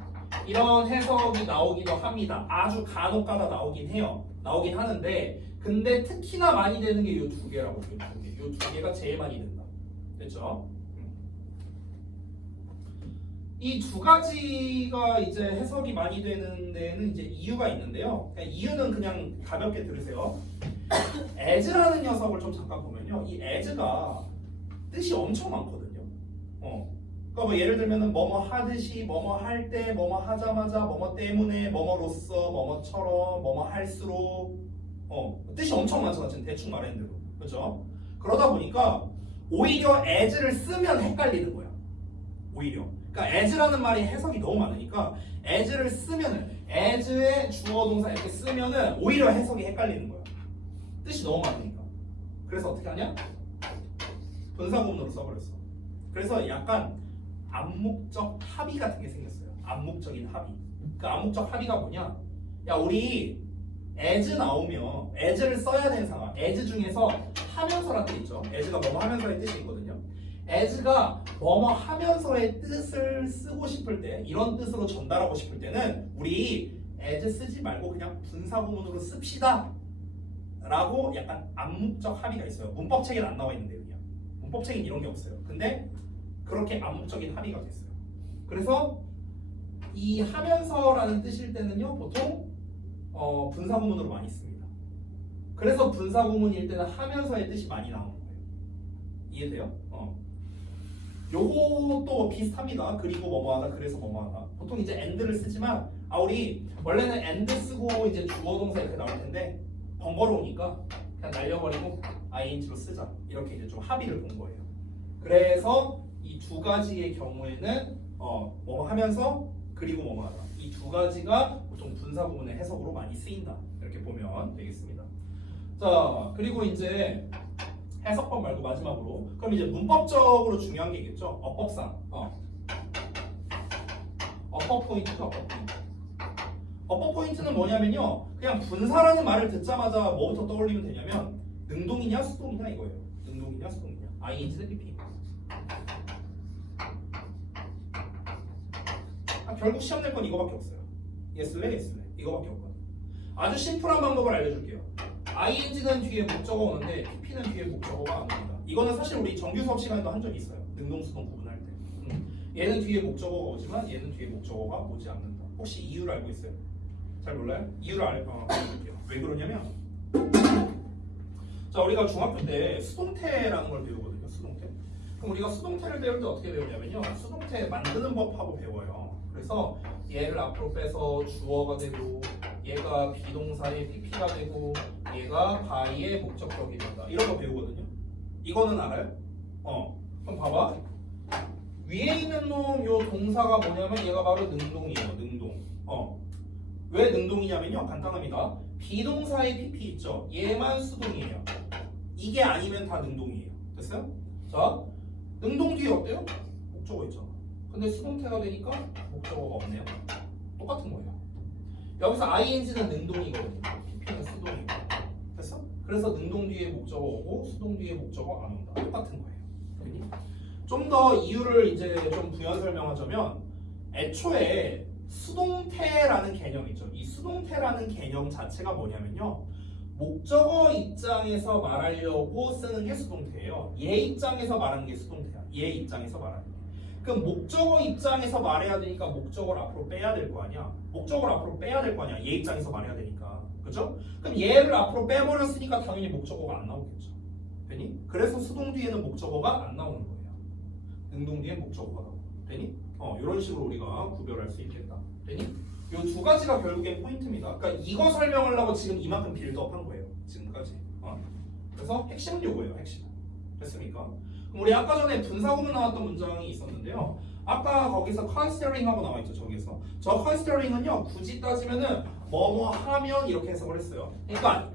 이런 해석이 나오기도 합니다. 아주 간혹가다 나오긴 해요. 나오긴 하는데, 근데 특히나 많이 되는 게 이 두 개라고. 이 두 개. 이 두 개가 제일 많이 된다. 됐죠? 이 두 가지가 이제 해석이 많이 되는 데는 이제 이유가 있는데요. 이유는 그냥 가볍게 들으세요. as라는 녀석을 좀 잠깐 보면요, 이 as가 뜻이 엄청 많거든요. 그러니까 뭐 예를 들면은 뭐뭐 하듯이, 뭐뭐 할 때, 뭐뭐 하자마자, 뭐뭐 때문에, 뭐뭐로써, 뭐뭐처럼, 뭐뭐 할수록, 뜻이 엄청 많잖아. 지금 대충 말한 대로, 그렇죠? 그러다 보니까 오히려 as를 쓰면 헷갈리는 거야. 오히려. 그러니까 as라는 말이 해석이 너무 많으니까 as를 쓰면은, as의 주어 동사 이렇게 쓰면은 오히려 해석이 헷갈리는 거야. 뜻이 너무 많으니까. 그래서 어떻게 하냐? 분사구문으로 써버렸어. 그래서 약간 암묵적 합의 같은 게 생겼어요. 암묵적인 합의. 그 암묵적 합의가 뭐냐? 야, 우리 as 나오면 as를 써야 되는 상황. as 중에서 하면서라는 뜻 있죠. as가 뭐뭐 하면서의 뜻이 있거든요. as가 뭐뭐 하면서의 뜻을 쓰고 싶을 때, 이런 뜻으로 전달하고 싶을 때는 우리 as 쓰지 말고 그냥 분사구문으로 씁시다 라고 약간 암묵적 합의가 있어요. 문법책에는 안 나와 있는데요. 그냥 문법책엔 이런 게 없어요. 근데 그렇게 암묵적인 합의가 됐어요. 그래서 이 하면서라는 뜻일 때는요, 보통 분사구문으로 많이 씁니다. 그래서 분사구문일 때는 하면서의 뜻이 많이 나오는 거예요. 이해돼요? 요것도 비슷합니다. 그리고 뭐뭐하다, 그래서 뭐뭐하다. 보통 이제 and를 쓰지만 우리 원래는 and 쓰고 이제 주어 동사 이렇게 나올 텐데 번거로우니까 그냥 날려버리고 ing로 쓰자. 이렇게 이제 좀 합의를 본 거예요. 그래서 이 두 가지의 경우에는 뭐 하면서 그리고 뭐뭐 하다. 이 두 가지가 보통 분사구문의 해석으로 많이 쓰인다. 이렇게 보면 되겠습니다. 자, 그리고 이제 해석법 말고 마지막으로 그럼 이제 문법적으로 중요한 게 있겠죠? 어법상 어법 포인트죠. 어법 포인트는 뭐냐면요, 그냥 분사라는 말을 듣자마자 뭐부터 떠올리면 되냐면 능동이냐 수동이냐 이거예요. 능동이냐 수동이냐 ing 대 pp. 결국 시험 낼 건 이거밖에 없어요. 예슬래 예슬래 이거밖에 없거든요. 아주 심플한 방법을 알려줄게요. ing는 뒤에 목적어 오는데 pp는 뒤에 목적어가 안 옵니다. 이거는 사실 우리 정규 수업 시간에도 한 적이 있어요. 능동 수동 구분할 때. 얘는 뒤에 목적어가 오지만 얘는 뒤에 목적어가 오지 않는다. 혹시 이유를 알고 있어요? 잘 몰라요? 이유를 알려줄게요. 왜 그러냐면 자, 우리가 중학교 때 수동태라는 걸 배우거든요. 수동태. 그럼 우리가 수동태를 배울 때 어떻게 배우냐면요, 수동태 만드는 법하고 배워요. 그래서 얘를 앞으로 빼서 주어가 되고 얘가 비동사의 pp가 되고 얘가 by의 목적격이 된다. 이런 거 배우거든요. 이거는 알아요? 그럼 봐봐. 위에 있는 놈 요 동사가 뭐냐면 얘가 바로 능동이에요. 능동. 왜 능동이냐면요, 간단합니다. 비동사의 pp 있죠? 얘만 수동이에요. 이게 아니면 다 능동이에요. 됐어요? 자, 능동 뒤에 어때요? 목적어 있죠. 근데 수동태가 되니까 목적어가 없네요. 똑같은 거예요. 여기서 ing는 능동이거든요. pp는 수동이고. 됐어? 그래서 능동 뒤에 목적어 오고 수동 뒤에 목적어 안 온다. 똑같은 거예요. 좀 더 이유를 이제 좀 부연 설명하자면 애초에 수동태라는 개념 있죠. 이 수동태라는 개념 자체가 뭐냐면요, 목적어 입장에서 말하려고 쓰는 게 수동태예요. 얘 입장에서 말하는 게 수동태야. 얘 입장에서 말하는 게. 그럼 목적어 입장에서 말해야 되니까 목적어를 앞으로 빼야 될 거 아니야. 목적어를 앞으로 빼야 될 거 아니야. 얘 입장에서 말해야 되니까. 그죠? 그럼 얘를 앞으로 빼버렸으니까 당연히 목적어가 안 나오겠죠. 되니? 그래서 수동 뒤에는 목적어가 안 나오는 거예요. 능동 뒤에 목적어가 나오고. 되니? 이런 식으로 우리가 구별할 수 있겠다. 되니? 이 두 가지가 결국엔 포인트입니다. 그러니까 이거 설명하려고 지금 이만큼 빌드업한 거예요. 지금까지. 그래서 핵심은 이거예요. 핵심. 됐습니까? 그럼 우리 아까 전에 분사구문 나왔던 문장이 있었는데요. 아까 거기서 considering하고 나와있죠. 저기서. 저 considering은요, 굳이 따지면은 뭐뭐 하면 이렇게 해석을 했어요. 그러니까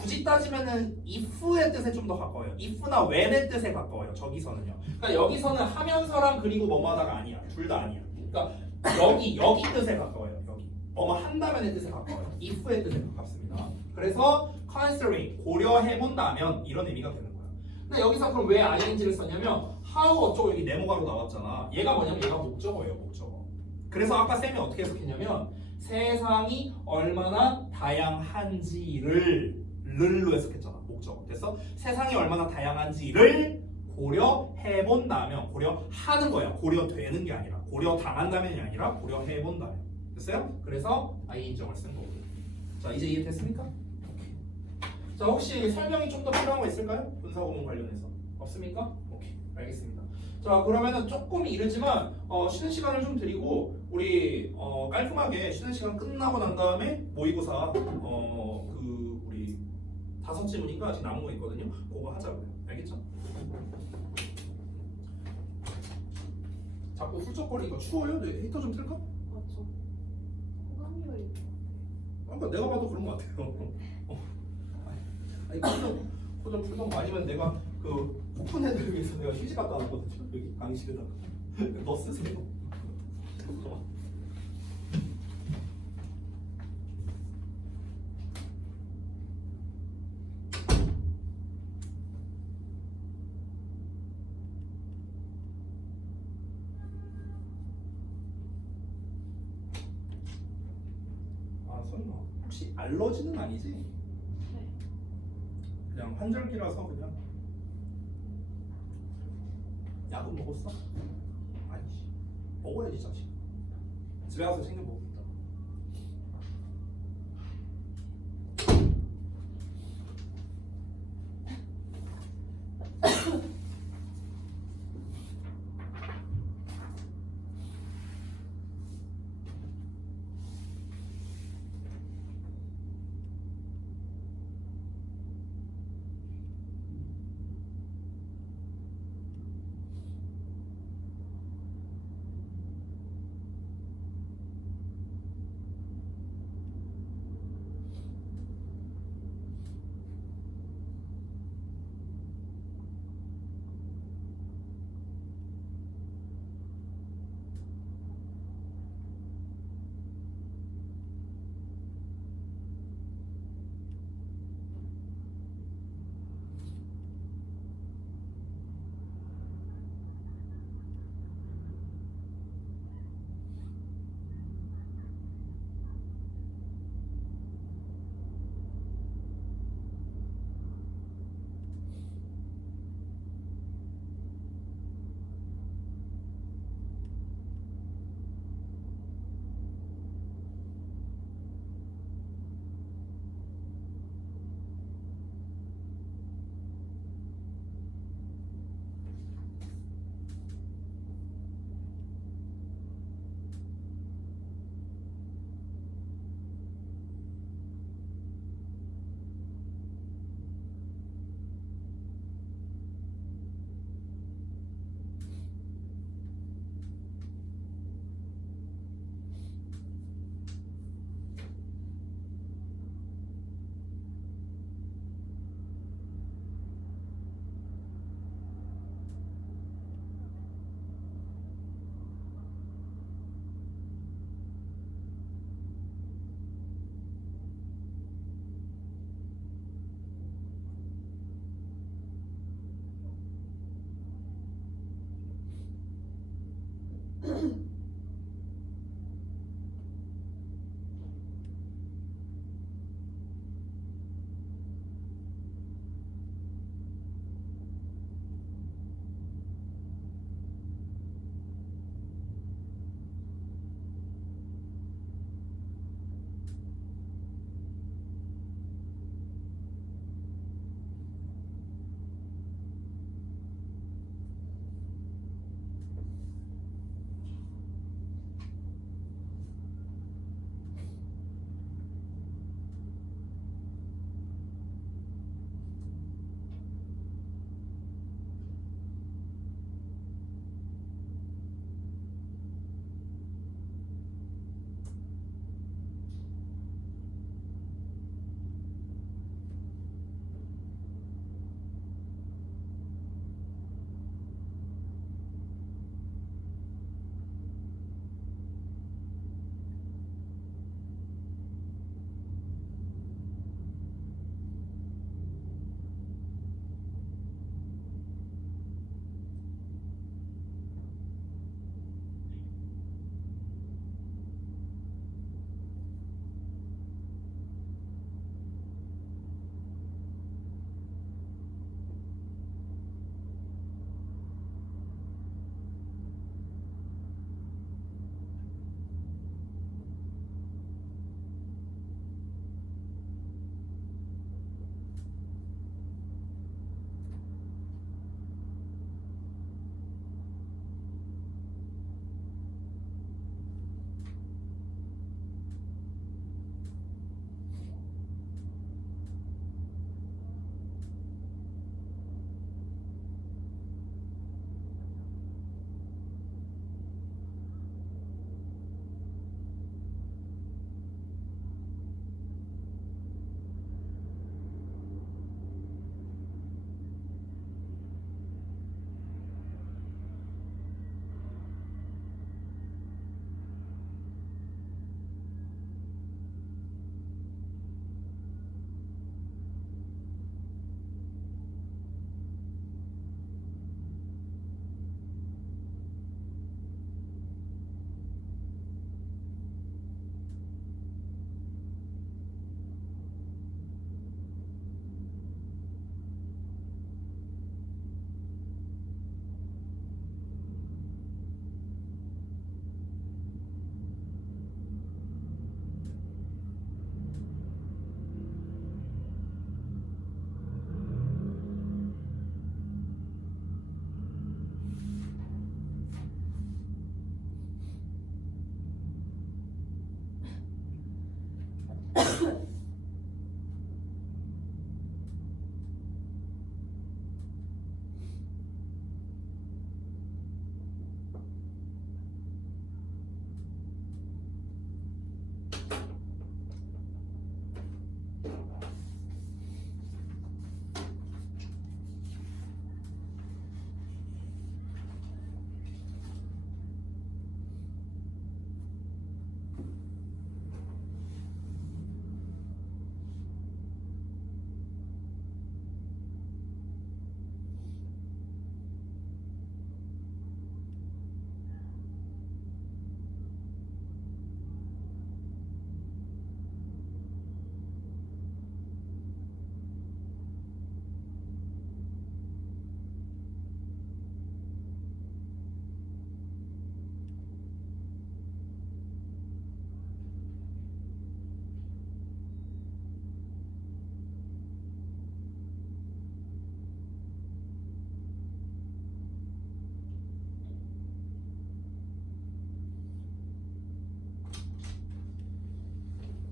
굳이 따지면은 if의 뜻에 좀 더 가까워요. if나 when의 뜻에 가까워요. 저기서는요. 그러니까 여기서는 하면서랑 그리고 뭐뭐 하다가 아니야. 둘 다 아니야. 그러니까 여기 뜻에 가까워요. 여기 뭐뭐 한다면의 뜻에 가까워요. if의 뜻에 가깝습니다. 그래서 considering 고려해본다면 이런 의미가 되는 거예요. 근데 여기서 그럼 왜 ing를 썼냐면 how 어쩌고 여기 네모가로 나왔잖아. 얘가 뭐냐면 얘가 목적어예요. 목적어. 그래서 아까 쌤이 어떻게 해석했냐면 세상이 얼마나 다양한지를 르로 해석했잖아. 목적어. 됐어? 세상이 얼마나 다양한지를 고려해본다면, 고려하는 거야. 고려되는 게 아니라, 고려당한다면이 아니라 고려해본다면. 됐어요? 그래서 ing을 쓴 거고. 자, 이제 이해됐습니까? 오케이. 자, 혹시 설명이 좀 더 필요한 거 있을까요? 분사구문 관련해서. 없습니까? 오케이. 알겠습니다. 자, 그러면은 조금 이르지만 쉬는 시간을 좀 드리고 우리 깔끔하게 쉬는 시간 끝나고 난 다음에 모의고사 우리 5지문인가 아직 남은 거 있거든요. 그거 하자고요. 알겠죠? 자꾸 훌쩍거리니까 추워요? 네, 히터 좀 틀까? 맞죠. 호감이 걸릴 것 그러니까 내가 봐도 그런 것 같아요. 아니 코좀 풀던가 아니면 내가 그 오픈 애들 위해서 내가 휴지 갖다 놨거든요. 여기 강의실에다가 너 쓰세요. 설마 혹시 알러지는 아니지? 네. 그냥 환절기라서 그냥 약은 먹었어? 아니지. 먹어야지 자식. 집에 가서 챙겨 먹겠다.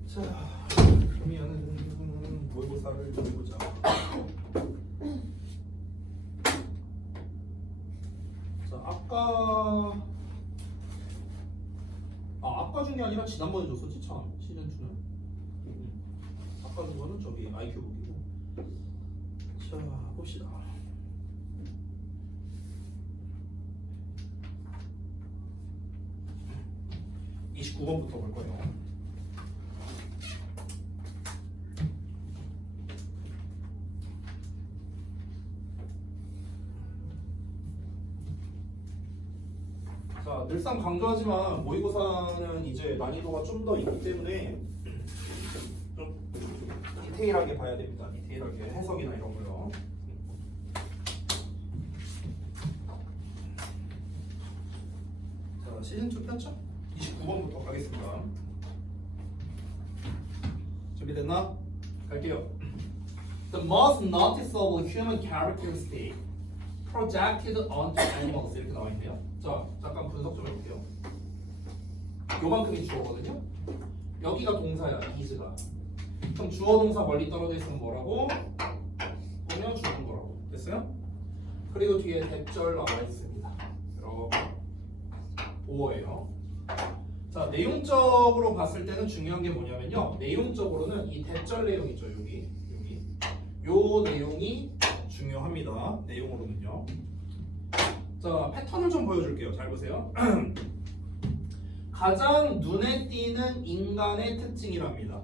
자, 그러면은 모의고사를 좀 해보자. 자, 아까 준 게 아니라 지난번에 줬었지 참 시즌 2는. 아까 준 거는 저기 IQ 보기고. 자, 봅시다. 29번부터 볼 거예요. 자, 늘상 강조하지만 모의고사는 이제 난이도가 좀 더 있기 때문에 좀 디테일하게 봐야 됩니다. 디테일하게 해석이나 이런 거요. 자, 시즌2 폈죠? 29번부터 가겠습니다. 준비됐나? 갈게요. The most noticeable human characteristic projected onto animals 이렇게 나와 있네요. 자, 잠깐 분석 좀 해볼게요. 요만큼이 주어거든요. 여기가 동사야, is가. 그럼 주어 동사 멀리 떨어져 있으면 뭐라고? 보면 죽은 거라고. 됐어요? 그리고 뒤에 대절 나와 있습니다. 이렇게 보어예요. 자, 내용적으로 봤을 때는 중요한 게 뭐냐면요. 내용적으로는 이 대절 내용 있죠, 여기. 요 내용이 중요합니다. 내용으로는요. 자, 패턴을 좀 보여줄게요. 잘 보세요. 가장 눈에 띄는 인간의 특징이랍니다.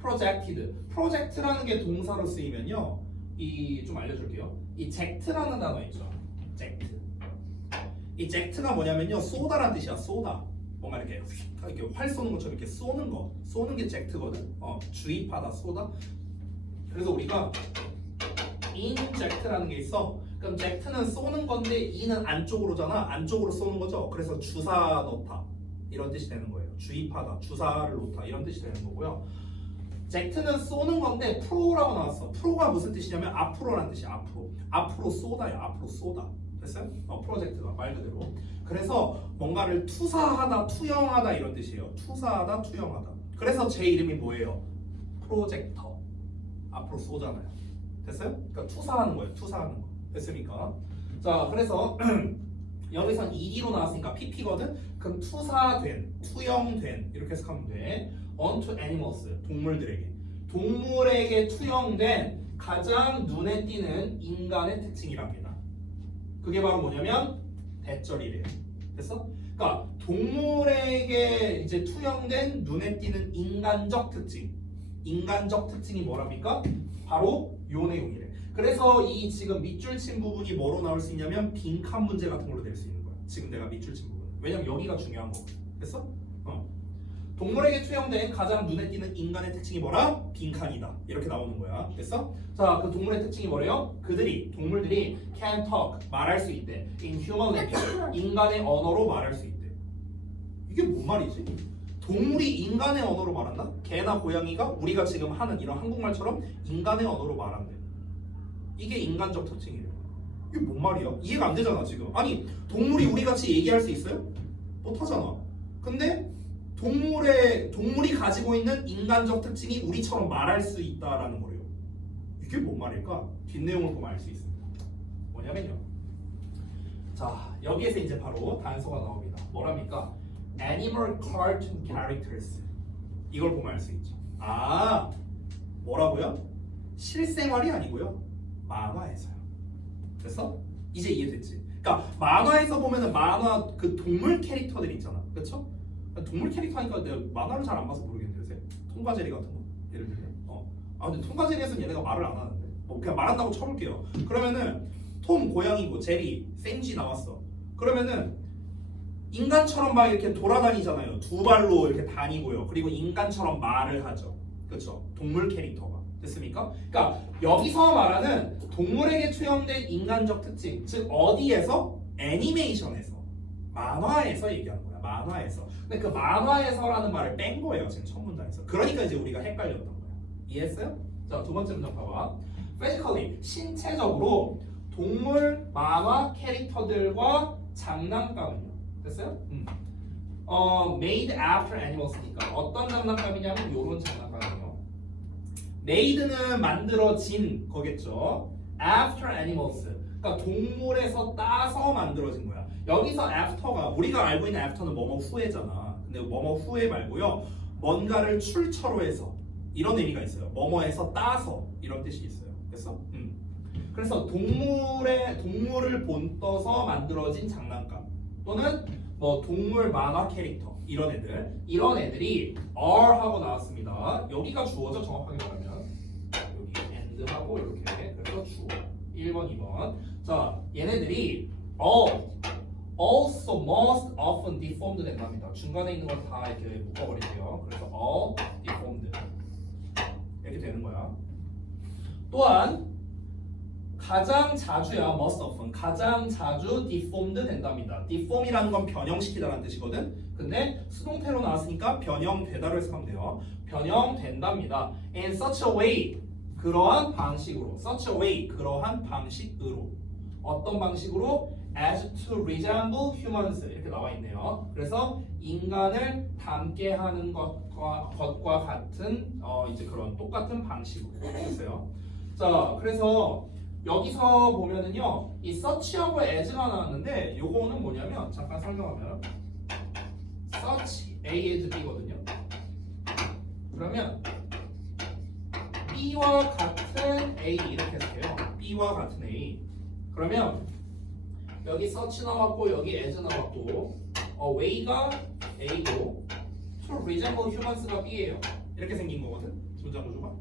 projected. project라는 게 동사로 쓰이면요. 좀 알려줄게요. 이 젝트라는 단어 있죠. 젝트. 이 젝트가 뭐냐면요. 쏘다라는 뜻이야. 쏘다. 뭔가 이렇게 활 쏘는 것처럼 이렇게 쏘는 거. 쏘는 게 젝트거든. 주입하다, 쏘다. 그래서 우리가 inject라는 게 있어. 그럼 젝트는 쏘는 건데 이는 안쪽으로잖아. 안쪽으로 쏘는 거죠. 그래서 주사 넣다 이런 뜻이 되는 거예요. 주입하다, 주사를 놓다 이런 뜻이 되는 거고요. 젝트는 쏘는 건데 프로라고 나왔어. 프로가 무슨 뜻이냐면 앞으로라는 뜻이야. 앞으로 쏘다야. 앞으로 쏘다. 됐어요? 프로젝트가 말 그대로. 그래서 뭔가를 투사하다, 투영하다 이런 뜻이에요. 투사하다, 투영하다. 그래서 제 이름이 뭐예요? 프로젝터. 앞으로 쏘잖아요. 됐어요? 그러니까 투사하는 거예요. 투사하는 거. 됐습니까? 자, 그래서 여기선 ED로 나왔으니까 PP거든? 그럼 투사된, 투영된 이렇게 해석하면 돼. onto animals, 동물에게 투영된 가장 눈에 띄는 인간의 특징이랍니다. 그게 바로 뭐냐면 대절이래요. 됐어? 그러니까 동물에게 이제 투영된 눈에 띄는 인간적 특징이 뭐랍니까? 바로 요 내용이래. 그래서 이 지금 밑줄 친 부분이 뭐로 나올 수 있냐면 빈칸 문제 같은 걸로 낼 수 있는 거야. 지금 내가 밑줄 친 부분. 왜냐면 여기가 중요한 거거든. 됐어? 동물에게 투영된 가장 눈에 띄는 인간의 특징이 뭐라? 빈칸이다. 이렇게 나오는 거야. 됐어? 자, 그 동물의 특징이 뭐래요? 동물들이 can talk, 말할 수 있대. in human language, 인간의 언어로 말할 수 있대. 이게 뭔 말이지? 동물이 인간의 언어로 말한다? 개나 고양이가 우리가 지금 하는 이런 한국말처럼 인간의 언어로 말한대. 이게 인간적 특징이래요. 이게 뭔 말이야? 이해가 안 되잖아 지금. 아니 동물이 우리 같이 얘기할 수 있어요? 못하잖아. 근데 동물이 가지고 있는 인간적 특징이 우리처럼 말할 수 있다라는 거래요. 이게 뭔 말일까? 뒷내용을 보면 알 수 있습니다. 뭐냐면요. 자, 여기에서 이제 바로 단서가 나옵니다. 뭐랍니까? Animal cartoon characters. 이걸 보면 알 수 있죠. 아, 뭐라고요? 실생활이 아니고요. 만화에서요. 됐어? 이제 이해됐지? 그러니까 만화에서 보면은 만화 그 동물 캐릭터들 있잖아. 그렇죠? 동물 캐릭터 하니까 내가 만화를 잘 안 봐서 모르겠는데 요새 톰과제리 같은 거 예를 들면 근데 톰과제리에서는 얘네가 말을 안 하는데 그냥 말한다고 쳐볼게요. 그러면은 톰 고양이고 제리 생쥐 나왔어. 그러면은 인간처럼 막 이렇게 돌아다니잖아요. 두 발로 이렇게 다니고요. 그리고 인간처럼 말을 하죠. 그렇죠? 동물 캐릭터가 됐습니까? 그러니까 여기서 말하는 동물에게 투영된 인간적 특징, 즉 어디에서? 애니메이션에서, 만화에서 얘기하는 거야. 만화에서. 근데 그 만화에서라는 말을 뺀 거예요. 지금 첫 문장에서. 그러니까 이제 우리가 헷갈렸던 거야. 이해했어요? 자, 두 번째 문장 봐봐. physically, 신체적으로 동물 만화 캐릭터들과 장난감은요. 됐어요? made after animals니까 어떤 장난감이냐면 요런 장난감이에요. made는 만들어진 거겠죠. after animals. 그러니까 동물에서 따서 만들어진 거야. 여기서 after가 우리가 알고 있는 after는 뭐뭐 후에잖아. 근데 뭐뭐 후에 말고요. 뭔가를 출처로 해서 이런 의미가 있어요. 뭐뭐에서 따서 이런 뜻이 있어요. 됐어? 그래서 동물을 본떠서 만들어진 장난감 또는 뭐 동물 만화 캐릭터 이런 애들이 are 하고 나왔습니다. 여기가 주어죠. 정확하게 말하면 여기 and하고 이렇게 그래서 주어 1번 2번. 자 얘네들이 also most often deformed 된답니다. 중간에 있는 걸 다 이렇게 묶어버릴게요. 그래서 all deformed 이렇게 되는 거야. 또한 가장 자주야 most often 가장 자주 deformed 된답니다. deform이라는 건 변형시키다라는 뜻이거든. 근데 수동태로 나왔으니까 변형되다로 해석하면 돼요. 변형된답니다. in such a way 그러한 방식으로 such a way 그러한 방식으로 어떤 방식으로 as to resemble humans 이렇게 나와 있네요. 그래서 인간을 닮게 하는 것과 같은 이제 그런 똑같은 방식으로 했어요. 자, 그래서 여기서 보면은요, 이 search하고 as가 나왔는데 요거는 뭐냐면 잠깐 설명하면 search A as B거든요. 그러면 B와 같은 A 이렇게 해석해요. B와 같은 A. 그러면 여기 search 나왔고 여기 as 나왔고 way가 A고 to resemble humans가 B예요. 이렇게 생긴 거거든. 문장 구조가.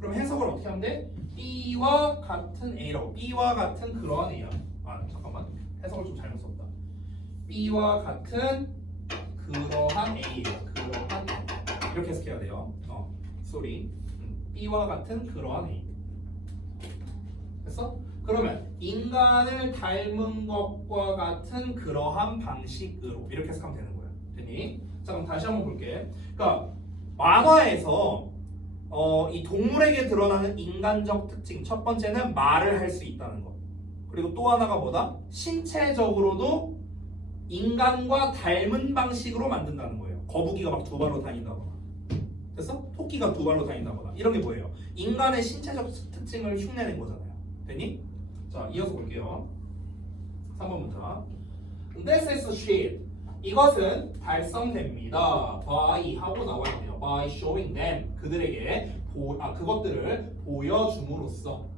그럼 해석을 어떻게 하면 돼? B와 같은 A라고. B와 같은 그러한 A야. 아 잠깐만. 해석을 좀 잘못 썼다. B와 같은 그러한 A예요. 그러한 A. 이렇게 해석해야 돼요. sorry. B와 같은 그러한 A. 됐어? 그러면 인간을 닮은 것과 같은 그러한 방식으로 이렇게 해석하면 되는 거야. 됐니? 자 그럼 다시 한번 볼게. 그러니까 만화에서 이 동물에게 드러나는 인간적 특징 첫 번째는 말을 할 수 있다는 것. 그리고 또 하나가 뭐다? 신체적으로도 인간과 닮은 방식으로 만든다는 거예요. 거북이가 막 두 발로 다닌다거나 됐어? 토끼가 두 발로 다닌다거나 이런 게 뭐예요? 인간의 신체적 특징을 흉내낸 거잖아요. 됐니? 자 이어서 볼게요. 3번 문장. This is achieved. 이것은 달성됩니다. by 하고 나와 있네요. by showing them 그들에게 그것들을 보여줌으로써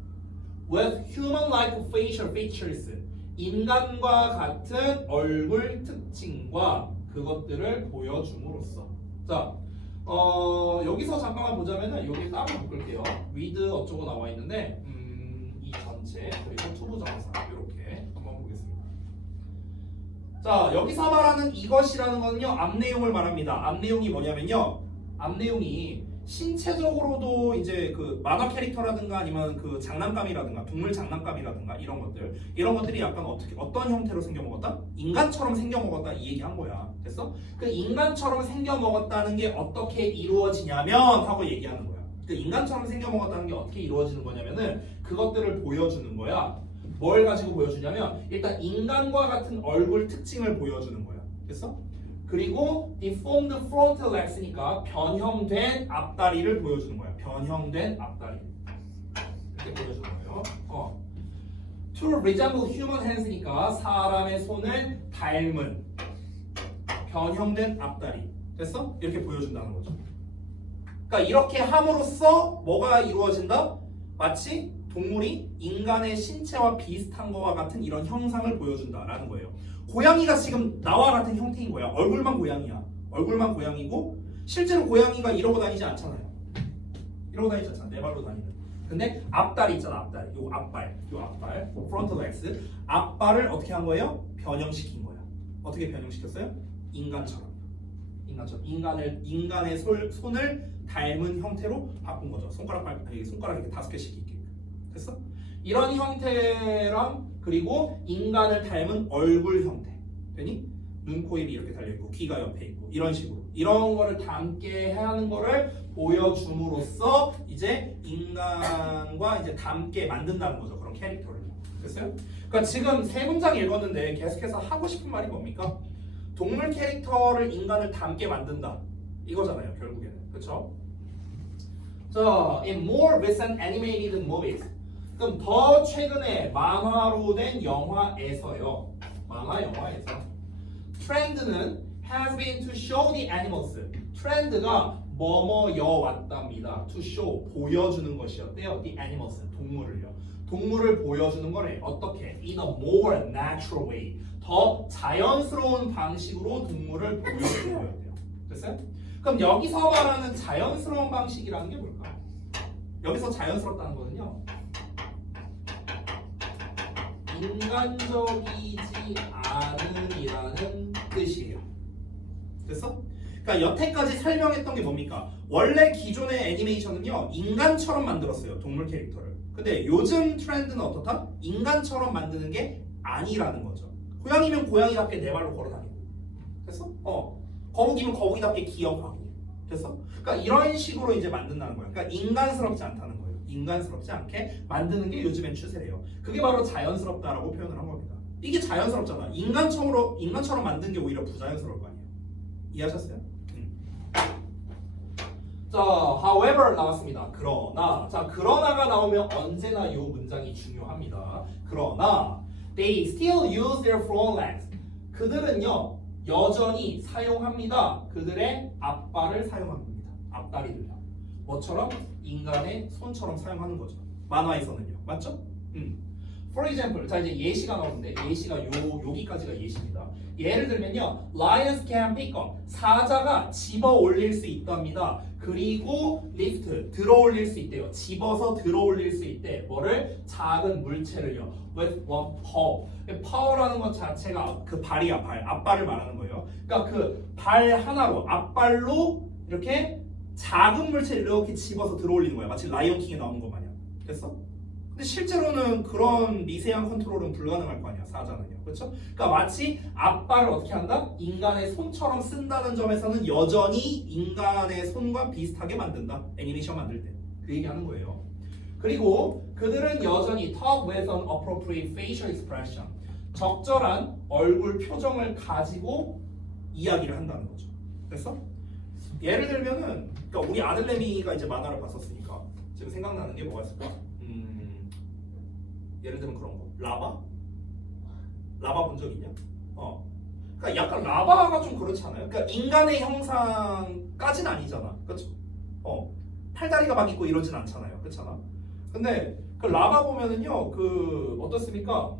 with human-like facial features 인간과 같은 얼굴 특징과 그것들을 보여줌으로써 자 여기서 잠깐만 보자면은 여기 따로 묶을게요. with 어쩌고 나와 있는데 이 전체 그리고 투부정사 이렇게 한번 보겠습니다. 자 여기서 말하는 이것이라는 거는요 앞 내용을 말합니다. 앞 내용이 뭐냐면요 앞 내용이 신체적으로도 이제 그 만화 캐릭터라든가 아니면 그 장난감이라든가 동물 장난감이라든가 이런 것들이 약간 어떤 형태로 생겨 먹었다? 인간처럼 생겨 먹었다 이 얘기 한 거야. 됐어? 그 인간처럼 생겨 먹었다는 게 어떻게 이루어지냐면 하고 얘기하는 거야. 그 인간처럼 생겨 먹었다는 게 어떻게 이루어지는 거냐면은 그것들을 보여주는 거야. 뭘 가지고 보여주냐면 일단 인간과 같은 얼굴 특징을 보여주는 거야. 됐어? 그리고 deformed frontal legs니까 변형된 앞다리를 보여주는 거야. 변형된 앞다리 이렇게 보여주는 거예요. To resemble human hands니까 사람의 손을 닮은 변형된 앞다리 됐어? 이렇게 보여준다는 거죠. 그러니까 이렇게 함으로써 뭐가 이루어진다? 마치 동물이 인간의 신체와 비슷한 거와 같은 이런 형상을 보여준다라는 거예요. 고양이가 지금 나와 같은 형태인 거야. 얼굴만 고양이야. 얼굴만 고양이고 실제로 고양이가 이러고 다니지 않잖아요. 이러고 다니지 않잖아. 네 발로 다니는. 근데 앞다리 있잖아. 앞다리. 요 앞발. frontal legs. 앞발을 어떻게 한 거예요? 변형시킨 거야. 어떻게 변형시켰어요? 인간처럼. 인간의 손을 닮은 형태로 바꾼 거죠. 손가락 이렇게 5개씩 있게. 됐어? 이런 형태랑 그리고 인간을 닮은 얼굴 형태. 되니? 눈, 코, 입이 이렇게 달려있고 귀가 옆에 있고 이런 식으로 이런 거를 닮게 하는 거를 보여줌으로써 이제 인간과 이제 닮게 만든다는 거죠. 그런 캐릭터를. 됐어요? 그러니까 지금 세 문장 읽었는데 계속해서 하고 싶은 말이 뭡니까? 동물 캐릭터를 인간을 닮게 만든다 이거잖아요 결국에는. 그렇죠? 자, in more recent animated movies. 그럼 더 최근에 만화로 된 영화에서요. 만화 영화에서 트렌드는 has been to show the animals. 트렌드가 뭐뭐여 왔답니다. to show 보여주는 것이었대요. the animals 동물을요. 동물을 보여주는 거래. 어떻게? in a more natural way. 더 자연스러운 방식으로 동물을 보여주는 거였대요. 됐어요? 그럼 여기서 말하는 자연스러운 방식이라는 게 뭘까? 여기서 자연스럽다는 거는요. 인간적이지 않은이라는 뜻이에요. 됐어? 그러니까 여태까지 설명했던 게 뭡니까? 원래 기존의 애니메이션은요 인간처럼 만들었어요 동물 캐릭터를. 근데 요즘 트렌드는 어떻다? 인간처럼 만드는 게 아니라는 거죠. 고양이면 고양이답게 네 발로 걸어다니고. 됐어? 거북이면 거북이답게 기어가고. 됐어? 그러니까 이런 식으로 이제 만든다는 거예요. 그러니까 인간스럽지 않다는 거예요. 인간스럽지 않게 만드는 게 요즘엔 추세래요. 그게 바로 자연스럽다라고 표현을 한 겁니다. 이게 자연스럽잖아. 인간처럼 만든 게 오히려 부자연스러울 거 아니에요. 이해하셨어요? 자, however 나왔습니다. 그러나, 자, 그러나가 나오면 언제나 이 문장이 중요합니다. 그러나, they still use their front legs. 그들은요, 여전히 사용합니다. 그들의 앞발을 사용합니다. 앞다리를요. 뭐처럼? 인간의 손처럼 사용하는 거죠. 만화에서는요. 맞죠? For example, 자 이제 예시가 나오는데 예시가 여기까지가 예시입니다. 예를 들면요, lions can pick up. 사자가 집어 올릴 수 있답니다. 그리고 lift 들어 올릴 수 있대요. 집어서 들어 올릴 수 있대. 뭐를? 작은 물체를요. with one paw. paw라는 것 자체가 그 발이야, 발. 앞발을 말하는 거예요. 그러니까 그 발 하나로 앞발로 이렇게 작은 물체를 이렇게 집어서 들어 올리는 거야. 마치 라이온킹에 나오는 것 마냥. 됐어? 근데 실제로는 그런 미세한 컨트롤은 불가능할 거 아니야, 사자는요. 그렇죠? 그러니까 마치 앞발을 어떻게 한다? 인간의 손처럼 쓴다는 점에서는 여전히 인간의 손과 비슷하게 만든다. 애니메이션 만들 때. 그 얘기하는 거예요. 그리고 그들은 여전히 talk with an appropriate facial expression. 적절한 얼굴 표정을 가지고 이야기를 한다는 거죠. 됐어? 예를 들면은 그러니까 우리 아들내미가 이제 만화를 봤었으니까 지금 생각나는 게 뭐가 있을까? 예를 들면 그런 거. 라바 본 적 있냐? 그러니까 약간 라바가 좀 그렇지 않아요? 그러니까 인간의 형상까지는 아니잖아. 그렇죠? 팔다리가 막 있고 이러진 않잖아요. 그렇잖아. 근데 그 라바 보면은요, 그 어떻습니까?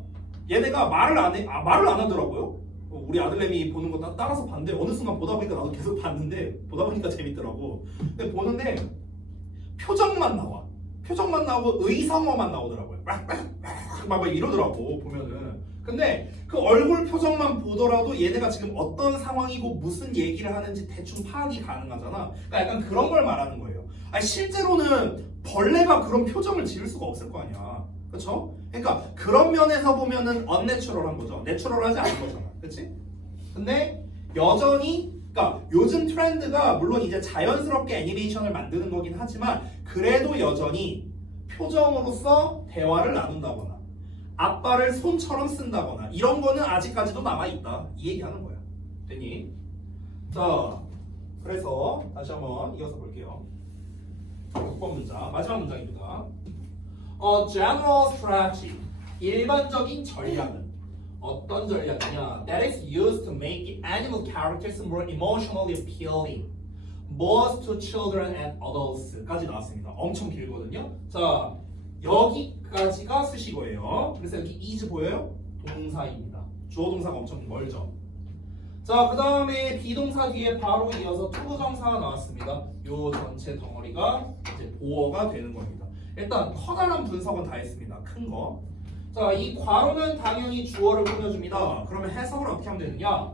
얘네가 말을 안 하더라고요. 우리 아들내미 보는 거 따라서 봤는데 어느 순간 보다 보니까 나도 계속 봤는데 보다 보니까 재밌더라고. 근데 보는데 표정만 나오고 의성어만 나오더라고요. 막 이러더라고 보면은. 근데 그 얼굴 표정만 보더라도 얘네가 지금 어떤 상황이고 무슨 얘기를 하는지 대충 파악이 가능하잖아. 그러니까 약간 그런 걸 말하는 거예요. 아니 실제로는 벌레가 그런 표정을 지을 수가 없을 거 아니야. 그렇죠? 그러니까 그런 면에서 보면은 언내추럴한 거죠. 내추럴하지 않은 거잖아. 그렇지? 근데 여전히 그러니까 요즘 트렌드가 물론 이제 자연스럽게 애니메이션을 만드는 거긴 하지만 그래도 여전히 표정으로서 대화를 나눈다거나 앞발을 손처럼 쓴다거나 이런 거는 아직까지도 남아있다. 이 얘기하는 거야. 됐니? 자, 그래서 다시 한번 이어서 볼게요. 6번 문장, 마지막 문장입니다. General strategy, 일반적인 전략은 어떤 전략이냐? That is used to make animal characters more emotionally appealing, both to children and adults까지 나왔습니다. 엄청 길거든요. 자, 여기까지가 수식어예요. 그래서 여기 is 보여요? 동사입니다. 주어 동사가 엄청 멀죠. 자, 그 다음에 비동사 뒤에 바로 이어서 투부정사가 나왔습니다. 요 전체 덩어리가 이제 보어가 되는 겁니다. 일단 커다란 분석은 다 했습니다. 큰 거. 자, 이 괄호는 당연히 주어를 꾸며줍니다. 그러면 해석을 어떻게 하면 되느냐?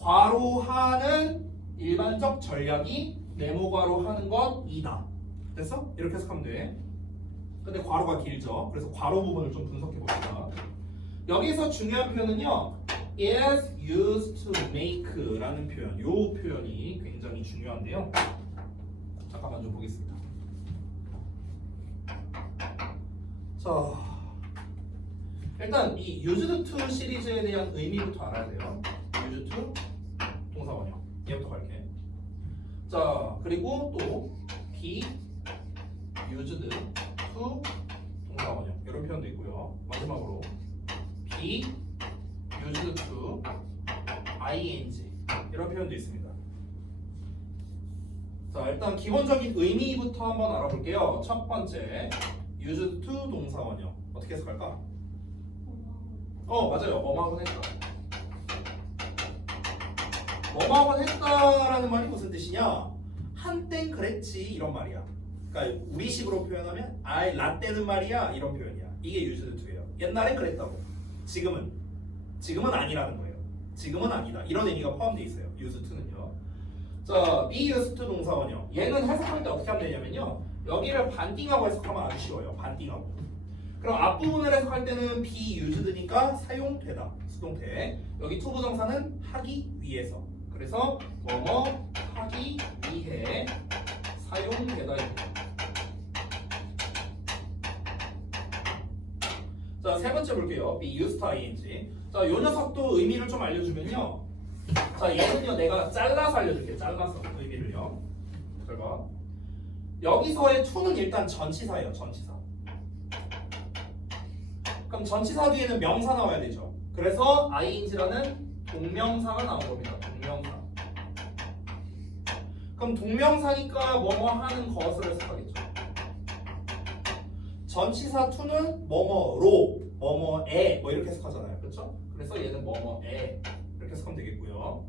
괄호하는 일반적 전략이 네모 괄호하는 것이다. 됐어? 이렇게 해석하면 돼. 근데 괄호가 길죠. 그래서 괄호 부분을 좀 분석해 봅시다. 여기서 중요한 표현은요, is used to make 라는 표현. 요 표현이 굉장히 중요한데요. 잠깐만 좀 보겠습니다. 자, 일단 이 used to 시리즈에 대한 의미부터 알아야 돼요. used to 얘부터 갈게. 자, 그리고 또 be used to 동사원형 이런 표현도 있고요. 마지막으로 be used to ing 이런 표현도 있습니다. 자, 일단 기본적인 의미부터 한번 알아볼게요. 첫 번째 used to 동사원형 어떻게 해석할까? 맞아요. 뭐뭐하곤 했다. 뭐뭐하곤 했다라는 말이 무슨 뜻이냐? 한땐 그랬지 이런 말이야. 그러니까 우리식으로 표현하면 아이 라떼는 말이야 이런 표현이야. 이게 used to예요. 옛날엔 그랬다고. 지금은 아니라는 거예요. 지금은 아니다. 이런 의미가 포함되어 있어요. used to는요. 자, be used to 동사원형. 얘는 해석할 때 어떻게 하면 되냐면요. 여기를 반띵하고 해석하면 아주 쉬워요. 반띵하고. 그럼 앞부분을 해석할 때는 be used니까 사용되다. 수동태. 여기 to 부정사는 하기 위해서. 그래서 뭐뭐 하기 위해 사용되다입니다. 자, 세 번째 볼게요. be used to ing. 자, 요 녀석도 의미를 좀 알려주면요. 자, 얘는요 내가 잘라서 알려줄게요. 잘라서 의미를요. 잘 봐. 여기서의 to는 일단 전치사예요. 전치사. 그럼 전치사 뒤에는 명사 나와야 되죠. 그래서 ing라는 동명사가 나온 겁니다. 동명사. 그럼 동명사니까 뭐뭐 하는 것을 해석하겠죠. 전치사 to는 뭐뭐로, 뭐뭐에 뭐 이렇게 해석하잖아요. 그렇죠? 그래서 얘는 뭐뭐에 이렇게 해석하면 되겠고요.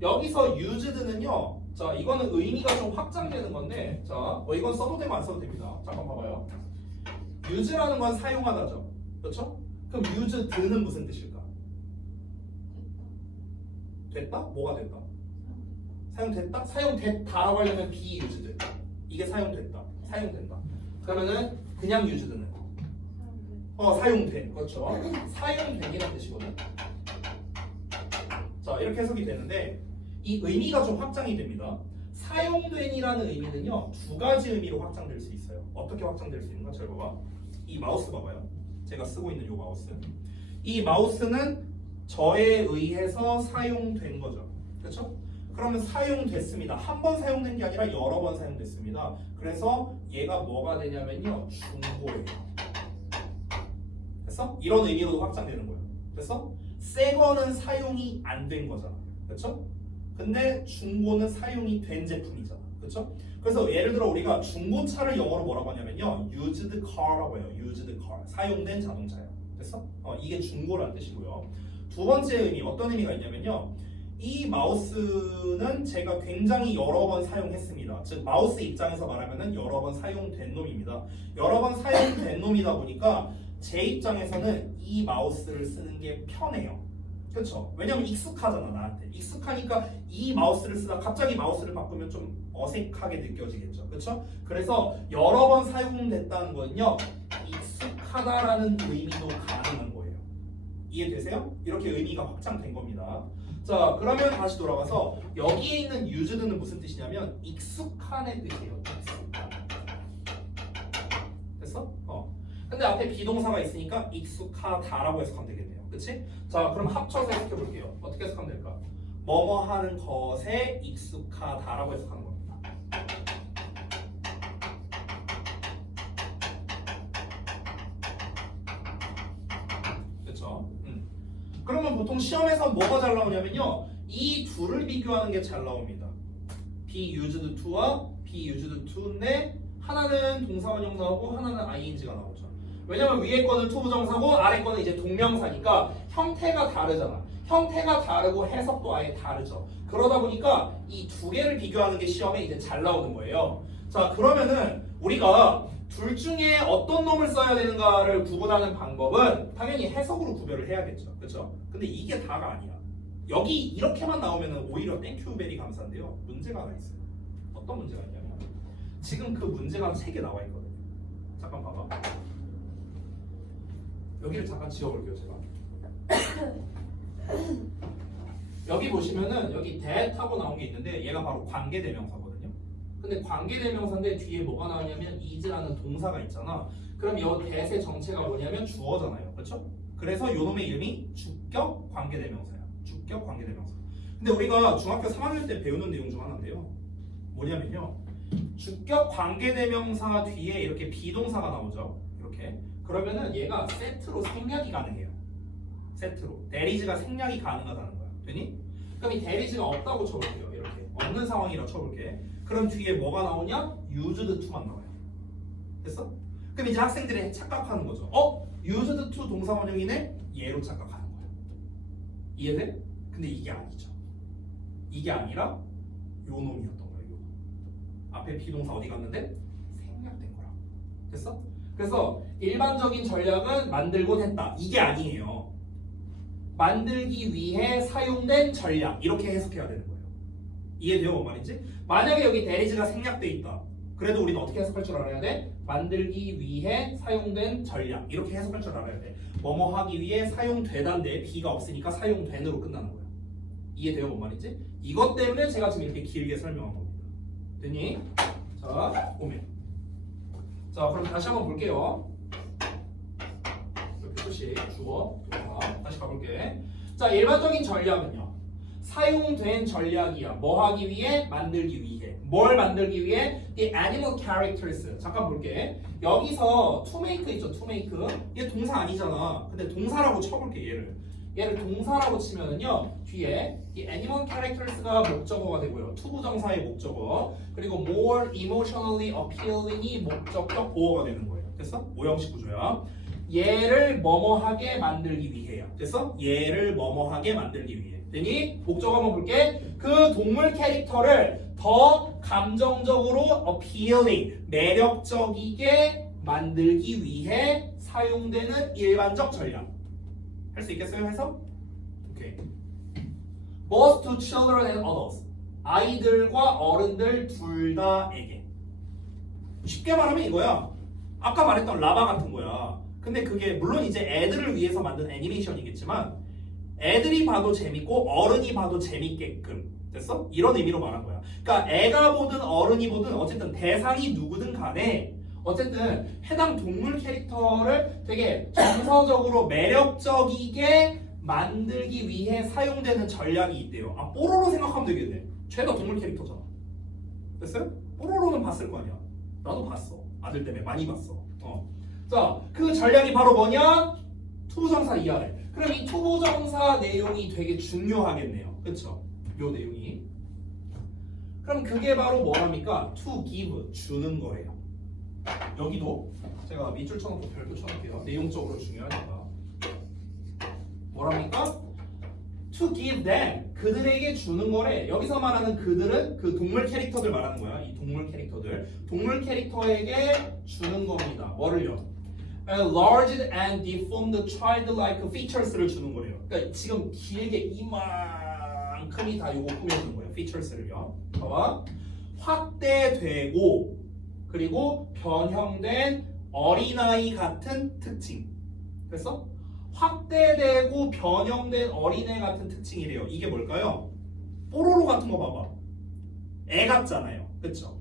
여기서 used는요. 자, 이거는 의미가 좀 확장되는 건데, 자, 이건 써도 되고 안 써도 됩니다. 잠깐 봐봐요. use라는 건 사용하다죠. 그렇죠? 그럼 used는 무슨 뜻일까? 됐다? 뭐가 됐다? 사용됐다? 사용됐다라고 하려면 be used. 이게 사용됐다. 사용된다. 그러면은 그냥 used는 사용된. 그렇죠? 사용된이라는 뜻이거든. 자, 이렇게 해석이 되는데 이 의미가 좀 확장이 됩니다. 사용된이라는 의미는요 두 가지 의미로 확장될 수 있어요. 어떻게 확장될 수 있는가? 잘 봐봐. 이 마우스 봐봐요. 제가 쓰고 있는 이 마우스. 이 마우스는 저에 의해서 사용된 거죠. 그렇죠? 그러면 사용됐습니다. 한 번 사용된 게 아니라 여러 번 사용됐습니다. 그래서 얘가 뭐가 되냐면요 중고예요. 됐어? 이런 의미로도 확장되는 거예요. 됐어? 새 거는 사용이 안 된 거잖아. 그렇죠? 근데 중고는 사용이 된 제품이잖아. 그렇죠? 그래서 예를 들어 우리가 중고차를 영어로 뭐라고 하냐면요 used car라고 해요. used car. 사용된 자동차예요. 됐어? 이게 중고라는 뜻이고요. 두 번째 의미 어떤 의미가 있냐면요. 이 마우스는 제가 굉장히 여러 번 사용했습니다. 즉 마우스 입장에서 말하면은 여러 번 사용된 놈입니다. 여러 번 사용된 놈이다 보니까 제 입장에서는 이 마우스를 쓰는 게 편해요. 그렇죠? 왜냐면 익숙하잖아 나한테. 익숙하니까 이 마우스를 쓰다 갑자기 마우스를 바꾸면 좀 어색하게 느껴지겠죠. 그렇죠? 그래서 여러 번 사용됐다는 거는요 익숙하다라는 의미도 가능한 거예요. 이해되세요? 이렇게 의미가 확장된 겁니다. 자, 그러면 다시 돌아가서 여기에 있는 used는 무슨 뜻이냐면 익숙한의 뜻이에요. 익숙한. 됐어? 근데 앞에 비동사가 있으니까 익숙하다라고 해석하면 되겠네요. 그치? 자, 그럼 합쳐서 해석해 볼게요. 어떻게 해석하면 될까? 뭐뭐 하는 것에 익숙하다라고 해석하는 겁니다. 그쵸? 그러면 보통 시험에서 뭐가 잘 나오냐면요 이 둘을 비교하는 게 잘 나옵니다. be used to와 be used to인데 하나는 동사원형 나오고 하나는 ing가 나오죠. 왜냐면 위에 거는 to 부정사고 아래 거는 이제 동명사니까 형태가 다르잖아. 형태가 다르고 해석도 아예 다르죠. 그러다 보니까 이 두 개를 비교하는 게 시험에 이제 잘 나오는 거예요. 자, 그러면은 우리가 둘 중에 어떤 놈을 써야 되는가를 구분하는 방법은 당연히 해석으로 구별을 해야겠죠. 그렇죠? 근데 이게 다가 아니야. 여기 이렇게만 나오면 오히려 땡큐 베리 감사인데요. 문제가 하나 있어요. 어떤 문제가 있냐면 지금 그 문제가 3개 나와 있거든요. 잠깐 봐봐. 여기를 잠깐 지워볼게요. 제가. 여기 보시면은 여기 that하고 나온 게 있는데 얘가 바로 관계대명사거든요. 근데 관계대명사인데 뒤에 뭐가 나오냐면 is라는 동사가 있잖아. 그럼 이 that의 정체가 뭐냐면 주어잖아요. 그렇죠? 그래서 요 놈의 이름이 주격 관계대명사야. 주격 관계대명사. 근데 우리가 중학교 3학년 때 배우는 내용 중 하나인데요. 뭐냐면요. 주격 관계대명사 뒤에 이렇게 비동사가 나오죠. 이렇게. 그러면은 얘가 세트로 생략이 가능해요. 세트로. 대리즈가 생략이 가능하다는 거야. 되니? 그럼 이 대리즈가 없다고 쳐볼게요. 이렇게. 없는 상황이라고 쳐볼게. 그럼 뒤에 뭐가 나오냐? used to만 나와요. 됐어? 그럼 이제 학생들이 착각하는 거죠. used to 동사 원형이네? 얘로 착각하는 거야. 이해돼? 근데 이게 아니죠. 이게 아니라 요 놈이었던 거예요. 요 놈. 앞에 비동사 어디 갔는데? 생략된 거라. 됐어? 그래서 일반적인 전략은 만들곤 했다. 이게 아니에요. 만들기 위해 사용된 전략. 이렇게 해석해야 되는 거예요. 이해돼요? 뭔 말인지? 만약에 여기 대리즈가 생략돼 있다. 그래도 우리는 어떻게 해석할 줄 알아야 돼? 만들기 위해 사용된 전략. 이렇게 해석할 줄 알아야 돼. 뭐뭐 하기 위해 사용되다인데 B가 없으니까 사용된으로 끝나는 거야. 이해돼요? 뭔 말인지? 이것 때문에 제가 지금 이렇게 길게 설명한 겁니다. 됐니? 자, 오면. 자, 그럼 다시 한번 볼게요. 이렇게 표시, 주어, 동사. 다시 가볼게. 자, 일반적인 전략은요. 사용된 전략이야. 뭐 하기 위해? 만들기 위해. 뭘 만들기 위해? The animal characters. 잠깐 볼게. 여기서 to make 있죠? to make. 얘 동사 아니잖아. 근데 동사라고 쳐볼게, 얘를 동사라고 치면은요. 뒤에 이 animal characters가 목적어가 되고요. to 부정사의 목적어. 그리고 more emotionally appealing이 목적격 보어가 되는 거예요. 됐어? 오형식 구조야. 얘를 뭐뭐하게 만들기 위해요. 됐어? 얘를 뭐뭐하게 만들기 위해. 되니? 목적어 한번 볼게. 그 동물 캐릭터를 더 감정적으로 appealing, 매력적이게 만들기 위해 사용되는 일반적 전략. 할 수 있겠어요? 해서? 오케이. Both to children and adults. 아이들과 어른들 둘 다에게. 쉽게 말하면 이거야. 아까 말했던 라바 같은 거야. 근데 그게 물론 이제 애들을 위해서 만든 애니메이션이겠지만 애들이 봐도 재밌고 어른이 봐도 재밌게끔. 됐어? 이런 의미로 말한 거야. 그러니까 애가 보든 어른이 보든 어쨌든 대상이 누구든 간에 어쨌든 해당 동물 캐릭터를 되게 정서적으로 매력적이게 만들기 위해 사용되는 전략이 있대요. 아, 뽀로로 생각하면 되겠네. 죄다 동물 캐릭터잖아. 됐어요? 뽀로로는 봤을 거 아니야. 나도 봤어. 아들 때문에 많이 봤어. 자, 그 전략이 바로 뭐냐? 투부정사 이하래. 그럼 이 투부정사 내용이 되게 중요하겠네요. 그쵸? 요 내용이. 그럼 그게 바로 뭐랍니까? To give, 주는 거예요. 여기도 제가 밑줄 쳐놓고 별표 쳐놓을게요. 내용적으로 중요하니까. 뭐랍니까? To give them, 그들에게 주는 거래. 여기서 말하는 그들은 그 동물 캐릭터들 말하는 거야. 이 동물 캐릭터들. 동물 캐릭터에게 주는 겁니다. 뭐를요? Enlarged and deformed childlike features를 주는 거래요. 그러니까 지금 길게 이만큼이 다 요거 꾸며주는 거예요. features를요. 봐봐. 확대되고 그리고 변형된 어린아이 같은 특징. 됐어? 확대되고 변형된 어린애 같은 특징이래요. 이게 뭘까요? 뽀로로 같은 거 봐봐. 애 같잖아요. 그쵸?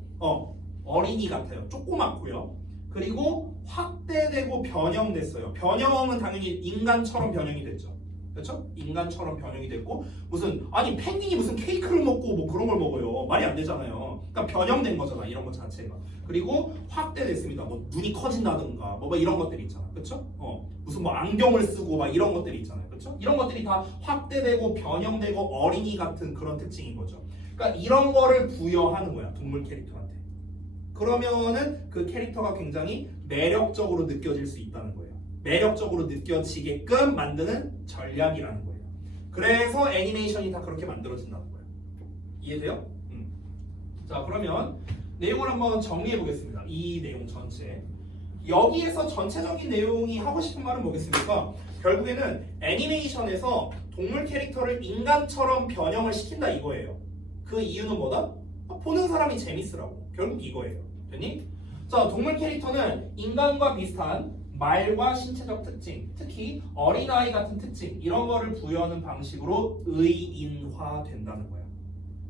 어린이 같아요. 조그맣고요. 그리고 확대되고 변형됐어요. 변형은 당연히 인간처럼 변형이 됐죠. 그렇죠? 인간처럼 변형이 됐고 무슨 아니 펭귄이 무슨 케이크를 먹고 뭐 그런 걸 먹어요. 말이 안 되잖아요. 그러니까 변형된 거잖아. 이런 것 자체가. 그리고 확대됐습니다. 뭐 눈이 커진다든가 뭐 이런 것들이 있잖아. 그렇죠? 무슨 뭐 안경을 쓰고 막 이런 것들이 있잖아요. 그렇죠? 이런 것들이 다 확대되고 변형되고 어린이 같은 그런 특징인 거죠. 그러니까 이런 거를 부여하는 거야. 동물 캐릭터한테. 그러면은 그 캐릭터가 굉장히 매력적으로 느껴질 수 있다는 거예요. 매력적으로 느껴지게끔 만드는 전략이라는 거예요. 그래서 애니메이션이 다 그렇게 만들어진다는 거예요. 이해돼요? 자, 그러면 내용을 한번 정리해 보겠습니다. 이 내용 전체. 여기에서 전체적인 내용이 하고 싶은 말은 뭐겠습니까? 결국에는 애니메이션에서 동물 캐릭터를 인간처럼 변형을 시킨다 이거예요. 그 이유는 뭐다? 보는 사람이 재밌으라고. 결국 이거예요. 됐니? 자, 동물 캐릭터는 인간과 비슷한 말과 신체적 특징, 특히 어린아이 같은 특징 이런 거를 부여하는 방식으로 의인화된다는 거야.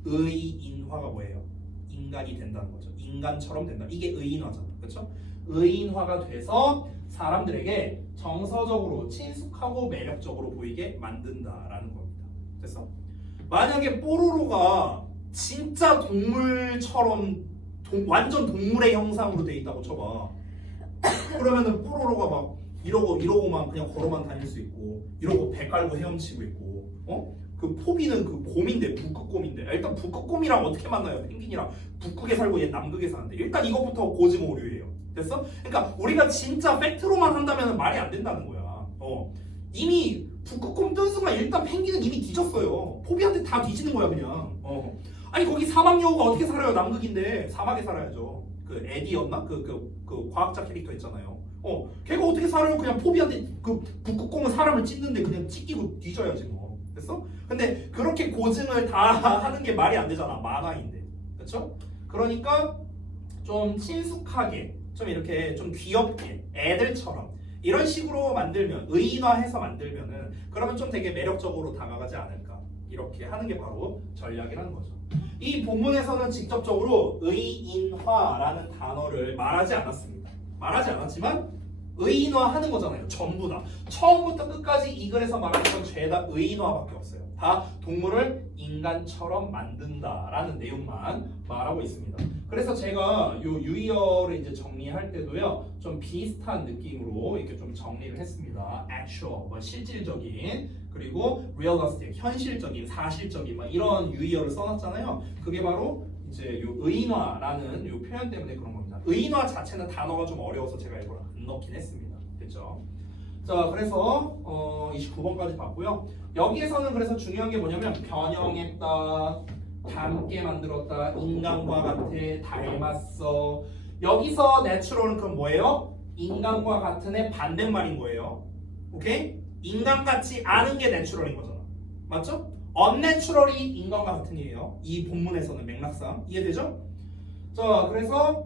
의인화가 뭐예요? 인간이 된다는 거죠. 인간처럼 된다. 이게 의인화잖아. 그렇죠? 의인화가 돼서 사람들에게 정서적으로 친숙하고 매력적으로 보이게 만든다라는 겁니다. 됐어? 만약에 뽀로로가 진짜 동물처럼 완전 동물의 형상으로 돼 있다고 쳐봐. 그러면은 뽀로로가 막 이러고만 그냥 걸어만 다닐 수 있고, 이러고 배 깔고 헤엄치고 있고, 그 포비는 그 곰인데, 북극곰인데. 일단 북극곰이랑 어떻게 만나요? 펭귄이랑 북극에 살고 얘 남극에 사는데. 일단 이거부터 고지모류예요. 됐어? 그러니까 우리가 진짜 팩트로만 한다면 말이 안 된다는 거야. 이미 북극곰 뜬 순간 일단 펭귄은 이미 뒤졌어요. 포비한테 다 뒤지는 거야 그냥. 아니 거기 사막 여우가 어떻게 살아요? 남극인데 사막에 살아야죠. 그 에디였나? 그 과학자 캐릭터 있잖아요. 걔가 어떻게 살아요? 그냥 포비한테 그 북극곰은 사람을 찢는데 그냥 찢기고 뒤져야지 뭐. 됐어? 근데 그렇게 고증을 다 하는 게 말이 안 되잖아. 만화인데. 그렇죠? 그러니까 좀 친숙하게, 좀 이렇게 좀 귀엽게 애들처럼 이런 식으로 만들면, 의인화해서 만들면은 그러면 좀 되게 매력적으로 다가가지 않을까. 이렇게 하는 게 바로 전략이라는 거죠. 이 본문에서는 직접적으로 의인화라는 단어를 말하지 않았습니다. 말하지 않았지만 의인화하는 거잖아요. 전부 다. 처음부터 끝까지 이 글에서 말하는 건 죄다 의인화밖에 없어요. 다 동물을 인간처럼 만든다라는 내용만 말하고 있습니다. 그래서 제가 요 유의어를 이제 정리할 때도요, 좀 비슷한 느낌으로 이렇게 좀 정리를 했습니다. actual, 뭐 실질적인, 그리고 realistic, 현실적인, 사실적인, 막 이런 유의어를 써놨잖아요. 그게 바로 이제 요 의인화라는 요 표현 때문에 그런 겁니다. 의인화 자체는 단어가 좀 어려워서 제가 이걸 안 넣긴 했습니다. 됐죠? 자, 그래서 29번까지 봤고요. 여기에서는 그래서 중요한 게 뭐냐면 변형했다, 닮게 만들었다, 인간과 같아, 닮았어. 여기서 내추럴은 그럼 뭐예요? 인간과 같은의 반대말인 거예요. 오케이? 인간같지 않은 게 내추럴인 거잖아. 맞죠? 언내추럴이 인간과 같은이에요. 이 본문에서는 맥락상 이해되죠? 자, 그래서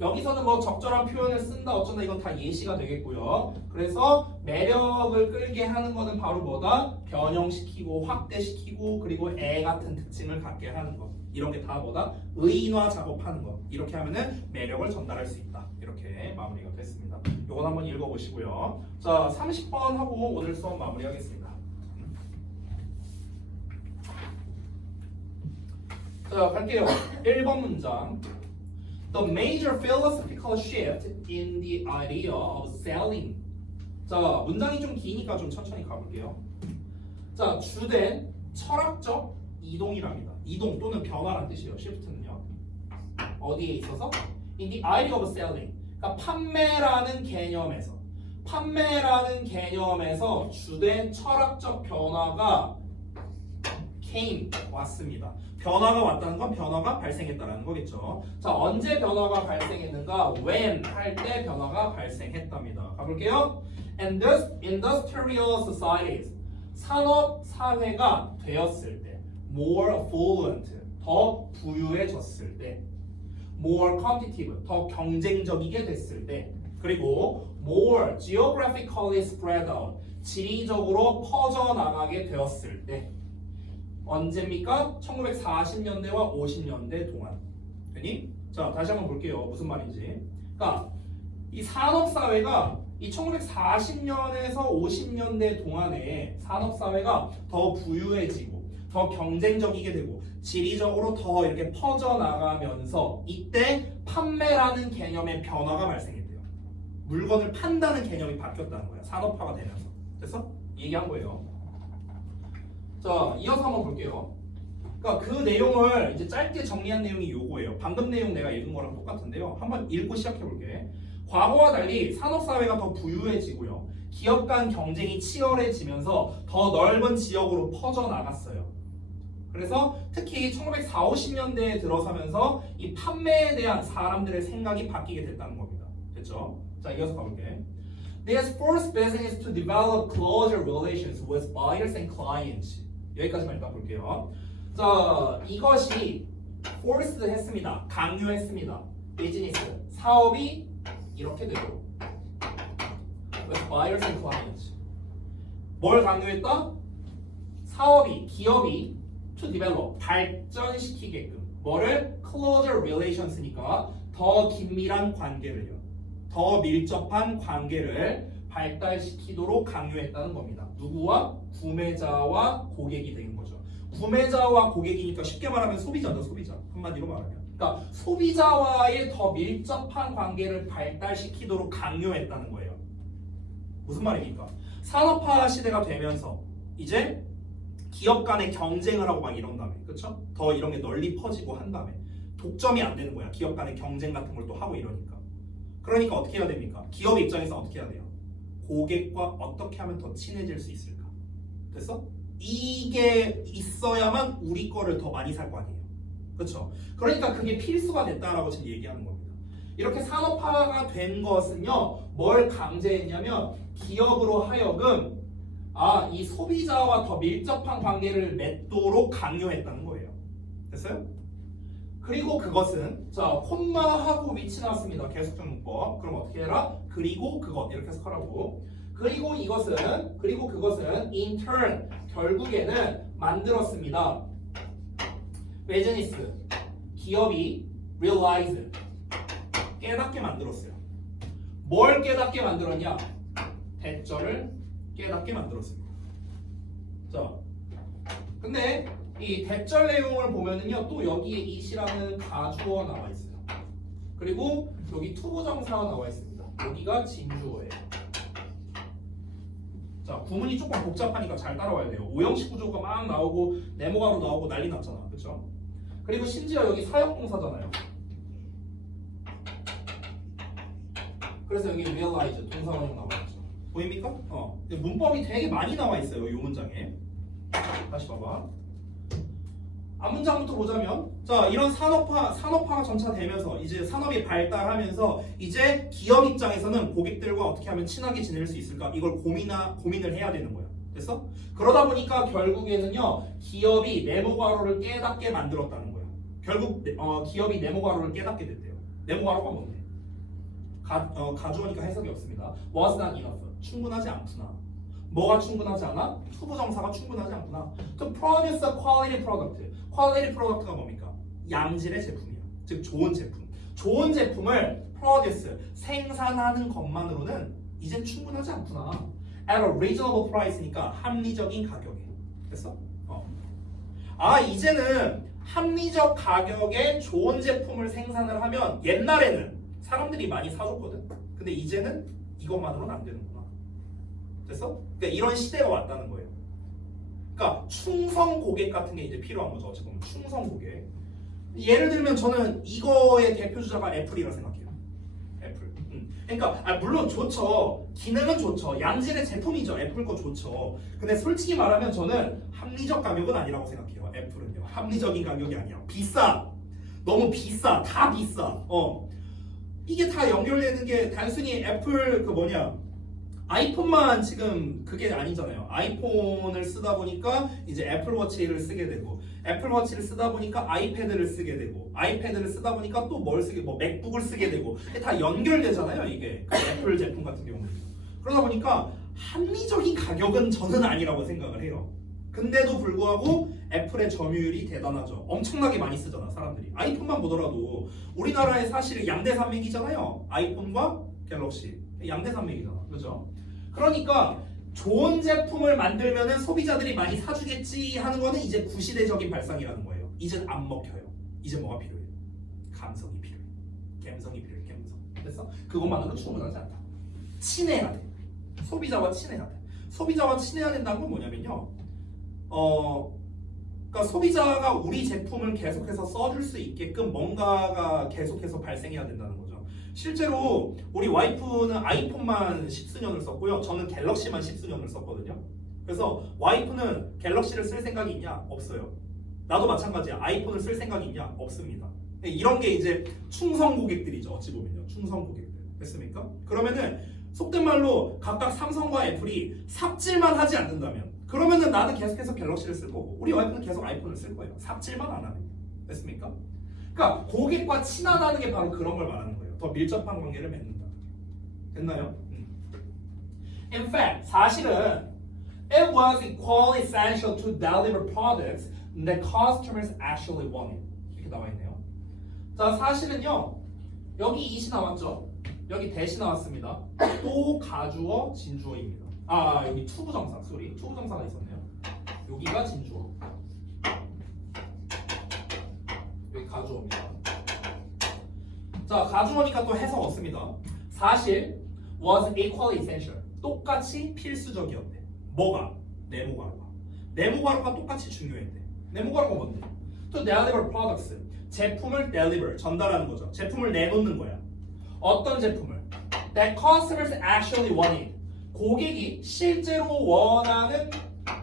여기서는 뭐 적절한 표현을 쓴다 어쩐다 이건 다 예시가 되겠고요. 그래서 매력을 끌게 하는 거는 바로 뭐다? 변형시키고 확대시키고 그리고 애 같은 특징을 갖게 하는 것. 이런 게 다 뭐다? 의인화 작업하는 것. 이렇게 하면은 매력을 전달할 수 있다. 이렇게 마무리가 됐습니다. 요건 한번 읽어보시고요. 자, 30번 하고 오늘 수업 마무리하겠습니다. 자, 갈게요. 1번 문장. The major philosophical shift in the idea of selling. 자, 문장이 좀 기니까 좀 천천히 가볼게요. 자, 주된 철학적 이동이랍니다. 이동 또는 변화란 뜻이에요. shift는요. 어디에 있어서? In the idea of selling. 그러니까 판매라는 개념에서 주된 철학적 변화가 came, 왔습니다. 변화가 왔다는 건 변화가 발생했다라는 거겠죠. 자, 언제 변화가 발생했는가? When 할 때 변화가 발생했답니다. 가볼게요. And thus industrial societies, 산업 사회가 되었을 때, more affluent, 더 부유해졌을 때, more competitive, 더 경쟁적이게 됐을 때, 그리고 more geographically spread out, 지리적으로 퍼져나가게 되었을 때. 언제입니까? 1940년대와 50년대 동안. 되니? 자, 다시 한번 볼게요. 무슨 말인지. 그러니까 이 산업사회가 이 1940년에서 50년대 동안에 산업사회가 더 부유해지고 더 경쟁적이게 되고 지리적으로 더 이렇게 퍼져나가면서 이때 판매라는 개념의 변화가 발생했대요. 물건을 판다는 개념이 바뀌었다는 거야. 산업화가 되면서. 됐어? 얘기한 거예요. 자, 이어서 한번 볼게요. 그러니까 그 내용을 이제 짧게 정리한 내용이 요거예요. 방금 내용 내가 읽은 거랑 똑같은데요. 한번 읽고 시작해 볼게. 과거와 달리 산업사회가 더 부유해지고요. 기업 간 경쟁이 치열해지면서 더 넓은 지역으로 퍼져나갔어요. 그래서 특히 1940, 50년대에 들어서면서 이 판매에 대한 사람들의 생각이 바뀌게 됐다는 겁니다. 됐죠? 자, 이어서 가볼게. This forced business to develop closer relations with buyers and clients. 여기까지만 일단 볼게요. 자, 이것이 forced 했습니다. 강요했습니다. 비즈니스, 사업이 이렇게 되고 with buyers and clients. 뭘 강요했다? 사업이, 기업이 to develop, 발전시키게끔 뭐를? closer relations니까 더 긴밀한 관계를요. 더 밀접한 관계를 발달시키도록 강요했다는 겁니다. 누구와? 구매자와 고객이 되는 거죠. 구매자와 고객이니까 쉽게 말하면 소비자죠, 소비자. 한마디로 말하면. 그러니까 소비자와의 더 밀접한 관계를 발달시키도록 강요했다는 거예요. 무슨 말입니까? 산업화 시대가 되면서 이제 기업 간의 경쟁을 하고 막 이런 다음에, 그렇죠? 더 이런 게 널리 퍼지고 한 다음에 독점이 안 되는 거야. 기업 간의 경쟁 같은 걸 또 하고 이러니까. 그러니까 어떻게 해야 됩니까? 기업 입장에서 어떻게 해야 돼요? 고객과 어떻게 하면 더 친해질 수 있을까? 됐어? 이게 있어야만 우리 거를 더 많이 살 거 아니에요. 그렇죠? 그러니까 그게 필수가 됐다라고 지금 얘기하는 겁니다. 이렇게 산업화가 된 것은요, 뭘 강제했냐면 기업으로 하여금 이 소비자와 더 밀접한 관계를 맺도록 강요했다는 거예요. 됐어요? 그리고 그것은 자 콤마하고 위치 나왔습니다. 계속적 문법. 그럼 어떻게 해라? 그리고 그것 이렇게 해서 하라고. 그리고 그것은 in turn 결국에는 만들었습니다. 비즈니스 기업이 realize 깨닫게 만들었어요. 뭘 깨닫게 만들었냐? 대절을 깨닫게 만들었습니다. 자, 근데 이 대절 내용을 보면은요, 또 여기에 it이라는 가주어 나와 있어요. 그리고 여기 투부정사가 나와 있습니다. 여기가 진주어예요. 자, 구문이 조금 복잡하니까 잘 따라와야 돼요. 오형식 구조가 막 나오고 네모가로 나오고 난리 났잖아, 그렇죠? 그리고 심지어 여기 사역동사잖아요. 그래서 여기 realize 동사원형 나와 있죠. 보입니까? 문법이 되게 많이 나와 있어요, 이 문장에. 다시 봐봐. 앞문장부터 보자면, 자, 이런 산업화가 점차 되면서 이제 산업이 발달하면서 이제 기업 입장에서는 고객들과 어떻게 하면 친하게 지낼 수 있을까? 이걸 고민을 해야 되는 거야. 됐어? 그러다 보니까 결국에는요, 기업이 네모괄호를 깨닫게 만들었다는 거야. 결국 기업이 네모괄호를 깨닫게 됐대요. 네모괄호가 뭔데? 가주어니까 해석이 없습니다. Was not enough. 충분하지 않구나. 뭐가 충분하지 않아? 투부정사가 충분하지 않구나. To produce a quality product. quality product가 뭡니까? 양질의 제품이야. 즉 좋은 제품. 좋은 제품을 produce, 생산하는 것만으로는 이젠 충분하지 않구나. At a reasonable price니까 합리적인 가격에. 됐어? 이제는 합리적 가격에 좋은 제품을 생산을 하면 옛날에는 사람들이 많이 사줬거든. 근데 이제는 이것만으로는 안 되는구나. 됐어? 그러니까 이런 시대가 왔다는 거예요. 그러니까 충성 고객 같은 게 이제 필요한 거죠. 어찌 보면 충성 고객. 예를 들면 저는 이거의 대표 주자가 애플이라 생각해요. 애플. 그러니까 물론 좋죠. 기능은 좋죠. 양질의 제품이죠. 애플 거 좋죠. 근데 솔직히 말하면 저는 합리적 가격은 아니라고 생각해요. 애플은요. 합리적인 가격이 아니야. 비싸. 너무 비싸. 다 비싸. 이게 다 연결되는 게 단순히 애플 아이폰만 지금 그게 아니잖아요. 아이폰을 쓰다 보니까 이제 애플워치를 쓰게 되고, 애플워치를 쓰다 보니까 아이패드를 쓰게 되고, 아이패드를 쓰다 보니까 또 뭘 쓰게, 맥북을 쓰게 되고, 다 연결되잖아요. 이게 그 애플 제품 같은 경우는. 그러다 보니까 합리적인 가격은 저는 아니라고 생각을 해요. 근데도 불구하고 애플의 점유율이 대단하죠. 엄청나게 많이 쓰잖아, 사람들이. 아이폰만 보더라도 우리나라에 사실 양대 산맥이잖아요. 아이폰과 갤럭시. 양대 산맥이잖아. 그렇죠? 그러니까 좋은 제품을 만들면은 소비자들이 많이 사주겠지 하는 거는 이제 구시대적인 발상이라는 거예요. 이젠 안 먹혀요. 이제 뭐가 필요해? 감성이 필요해. 감성이 필요해. 감성. 됐어? 그것만으로 충분하지 않다. 친해야 돼. 소비자와 친해야 돼. 소비자와 친해야 된다는 건 뭐냐면요. 그러니까 소비자가 우리 제품을 계속해서 써줄 수 있게끔 뭔가가 계속해서 발생해야 된다는 거죠. 실제로 우리 와이프는 아이폰만 10수년을 썼고요. 저는 갤럭시만 10수년을 썼거든요. 그래서 와이프는 갤럭시를 쓸 생각이 있냐? 없어요. 나도 마찬가지야. 아이폰을 쓸 생각이 있냐? 없습니다. 이런 게 이제 충성 고객들이죠. 어찌 보면요. 충성 고객들. 됐습니까? 그러면은 속된 말로 각각 삼성과 애플이 삽질만 하지 않는다면, 그러면은 나는 계속해서 갤럭시를 쓸 거고 우리 와이프는 계속 아이폰을 쓸 거예요. 삽질만 안 하면. 됐습니까? 그러니까 고객과 친하다는 게 바로 그런 걸 말하는 거예요. 더 밀접한 관계를 맺는다. 됐나요? In fact, 사실은 it was equally essential to deliver products that customers actually wanted. 이렇게 나와 있네요. 자, 사실은요. 여기 it이 나왔죠. 여기 that이 나왔습니다. 또 가주어, 진주어입니다. 여기 투부정사, 투부정사가 있었네요. 여기가 진주어. 가주어입니다. 자, 가주어니까 또 해석 없습니다. 사실 was equally essential. 똑같이 필수적이었대. 뭐가? 네모가루가. 네모가루가 똑같이 중요했대. 네모가루가 뭔데? To deliver products. 제품을 deliver, 전달하는 거죠. 제품을 내놓는 거야. 어떤 제품을? That customers actually wanted. 고객이 실제로 원하는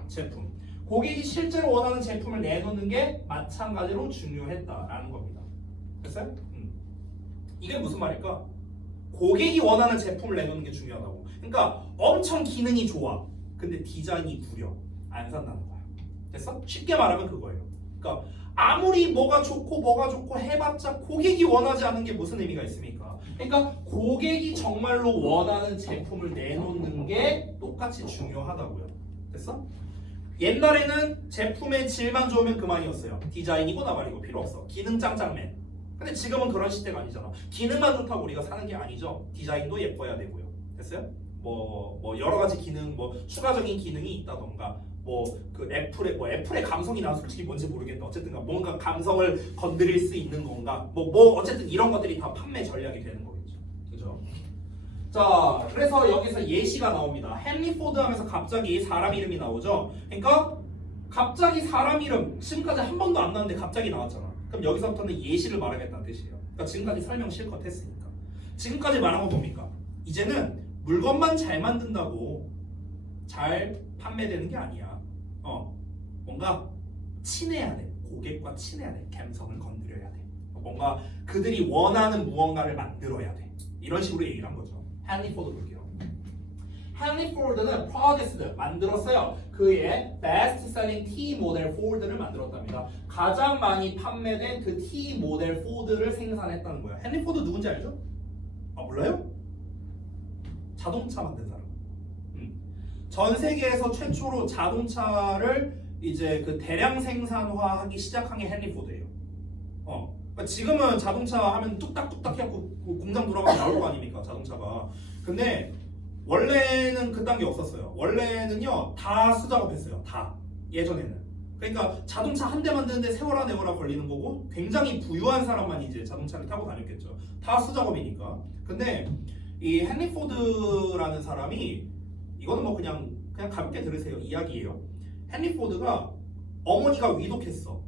제품. 고객이 실제로 원하는 제품을 내놓는 게 마찬가지로 중요했다라는 겁니다. 됐어요? 이게 무슨 말일까? 고객이 원하는 제품을 내놓는 게 중요하다고. 그러니까 엄청 기능이 좋아. 근데 디자인이 구려. 안 산다는 거야. 됐어? 쉽게 말하면 그거예요. 그러니까 아무리 뭐가 좋고 해봤자 고객이 원하지 않는 게 무슨 의미가 있습니까? 그러니까 고객이 정말로 원하는 제품을 내놓는 게 똑같이 중요하다고요. 됐어? 옛날에는 제품의 질만 좋으면 그만이었어요. 디자인이고 나발이고 필요 없어. 기능 짱짱맨. 근데 지금은 그런 시대가 아니잖아. 기능만 좋다고 우리가 사는 게 아니죠. 디자인도 예뻐야 되고요. 됐어요? 뭐 여러 가지 기능, 뭐 추가적인 기능이 있다던가, 그 애플의 감성이 난 솔직히 뭔지 모르겠다. 어쨌든 뭔가 감성을 건드릴 수 있는 건가, 어쨌든 이런 것들이 다 판매 전략이 되는 거겠죠. 그죠? 자, 그래서 여기서 예시가 나옵니다. 헨리 포드 하면서 갑자기 사람 이름이 나오죠. 그러니까 갑자기 사람 이름 지금까지 한 번도 안 나왔는데 갑자기 나왔잖아. 그럼 여기서부터는 예시를 말하겠다는 뜻이에요. 그러니까 지금까지 설명 실컷 했으니까. 지금까지 말한 건 뭡니까? 이제는 물건만 잘 만든다고 잘 판매되는 게 아니야. 뭔가 친해야 돼. 고객과 친해야 돼. 감성을 건드려야 돼. 뭔가 그들이 원하는 무언가를 만들어야 돼. 이런 식으로 얘기를 한 거죠. 헨리 포드 볼게요. 헨리 포드는 produced 만들었어요. 그의 best selling T 모델 포드를 만들었답니다. 가장 많이 판매된 그 T 모델 포드를 생산했다는 거예요. 헨리 포드 누군지 알죠? 몰라요? 자동차 만든 사람. 전 세계에서 최초로 자동차를 이제 그 대량 생산화하기 시작한 게 헨리 포드예요. 그러니까 지금은 자동차 하면 뚝딱뚝딱 해갖고 공장 돌아가면 나올 거 아닙니까? 자동차가. 근데 원래는 그딴 게 없었어요. 원래는요 다 수작업했어요. 다 예전에는. 그러니까 자동차 한 대 만드는데 세월아 네월아 걸리는 거고 굉장히 부유한 사람만 이제 자동차를 타고 다녔겠죠. 다 수작업이니까. 근데 이 헨리 포드라는 사람이 이거는 뭐 그냥 가볍게 들으세요. 이야기예요. 헨리 포드가 어머니가 위독했어.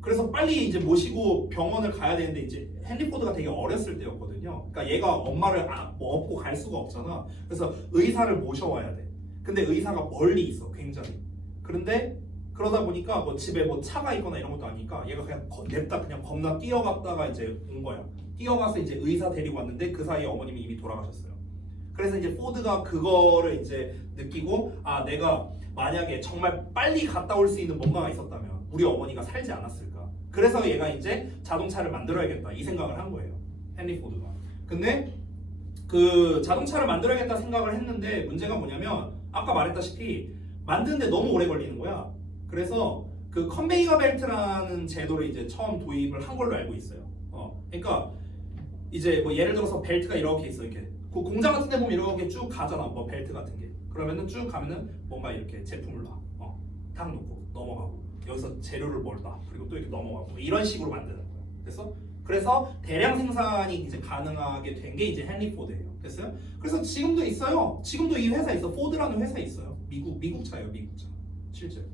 그래서 빨리 이제 모시고 병원을 가야 되는데 이제 헨리 포드가 되게 어렸을 때였거든요. 그러니까 얘가 엄마를 업고 갈 수가 없잖아. 그래서 의사를 모셔와야 돼. 근데 의사가 멀리 있어, 굉장히. 그런데 그러다 보니까 집에 차가 있거나 이런 것도 아니니까 얘가 그냥 냅다 그냥 겁나 뛰어갔다가 이제 온 거야. 뛰어가서 이제 의사 데리고 왔는데 그 사이에 어머님이 이미 돌아가셨어요. 그래서 이제 포드가 그거를 이제 느끼고 내가 만약에 정말 빨리 갔다 올 수 있는 뭔가가 있었다면 우리 어머니가 살지 않았을까. 그래서 얘가 이제 자동차를 만들어야겠다 이 생각을 한 거예요. 헨리 포드가. 근데 그 자동차를 만들어야겠다 생각을 했는데 문제가 뭐냐면 아까 말했다시피 만드는데 너무 오래 걸리는 거야. 그래서 그 컨베이어 벨트라는 제도를 이제 처음 도입을 한 걸로 알고 있어요. 그러니까 이제 예를 들어서 벨트가 이렇게 있어. 이렇게 그 공장 같은 데 보면 이렇게 쭉 가잖아. 벨트 같은 게. 그러면은 쭉 가면은 뭔가 이렇게 제품을 놔. 탁 놓고 넘어가고 여기서 재료를 몰다. 그리고 또 이렇게 넘어가고 이런 식으로 만드는 거야. 됐어? 그래서 대량 생산이 이제 가능하게 된 게 이제 헨리 포드예요. 됐어요? 그래서 지금도 있어요. 지금도 이 회사 있어. 포드라는 회사 있어요. 미국 차예요. 미국 차. 실제.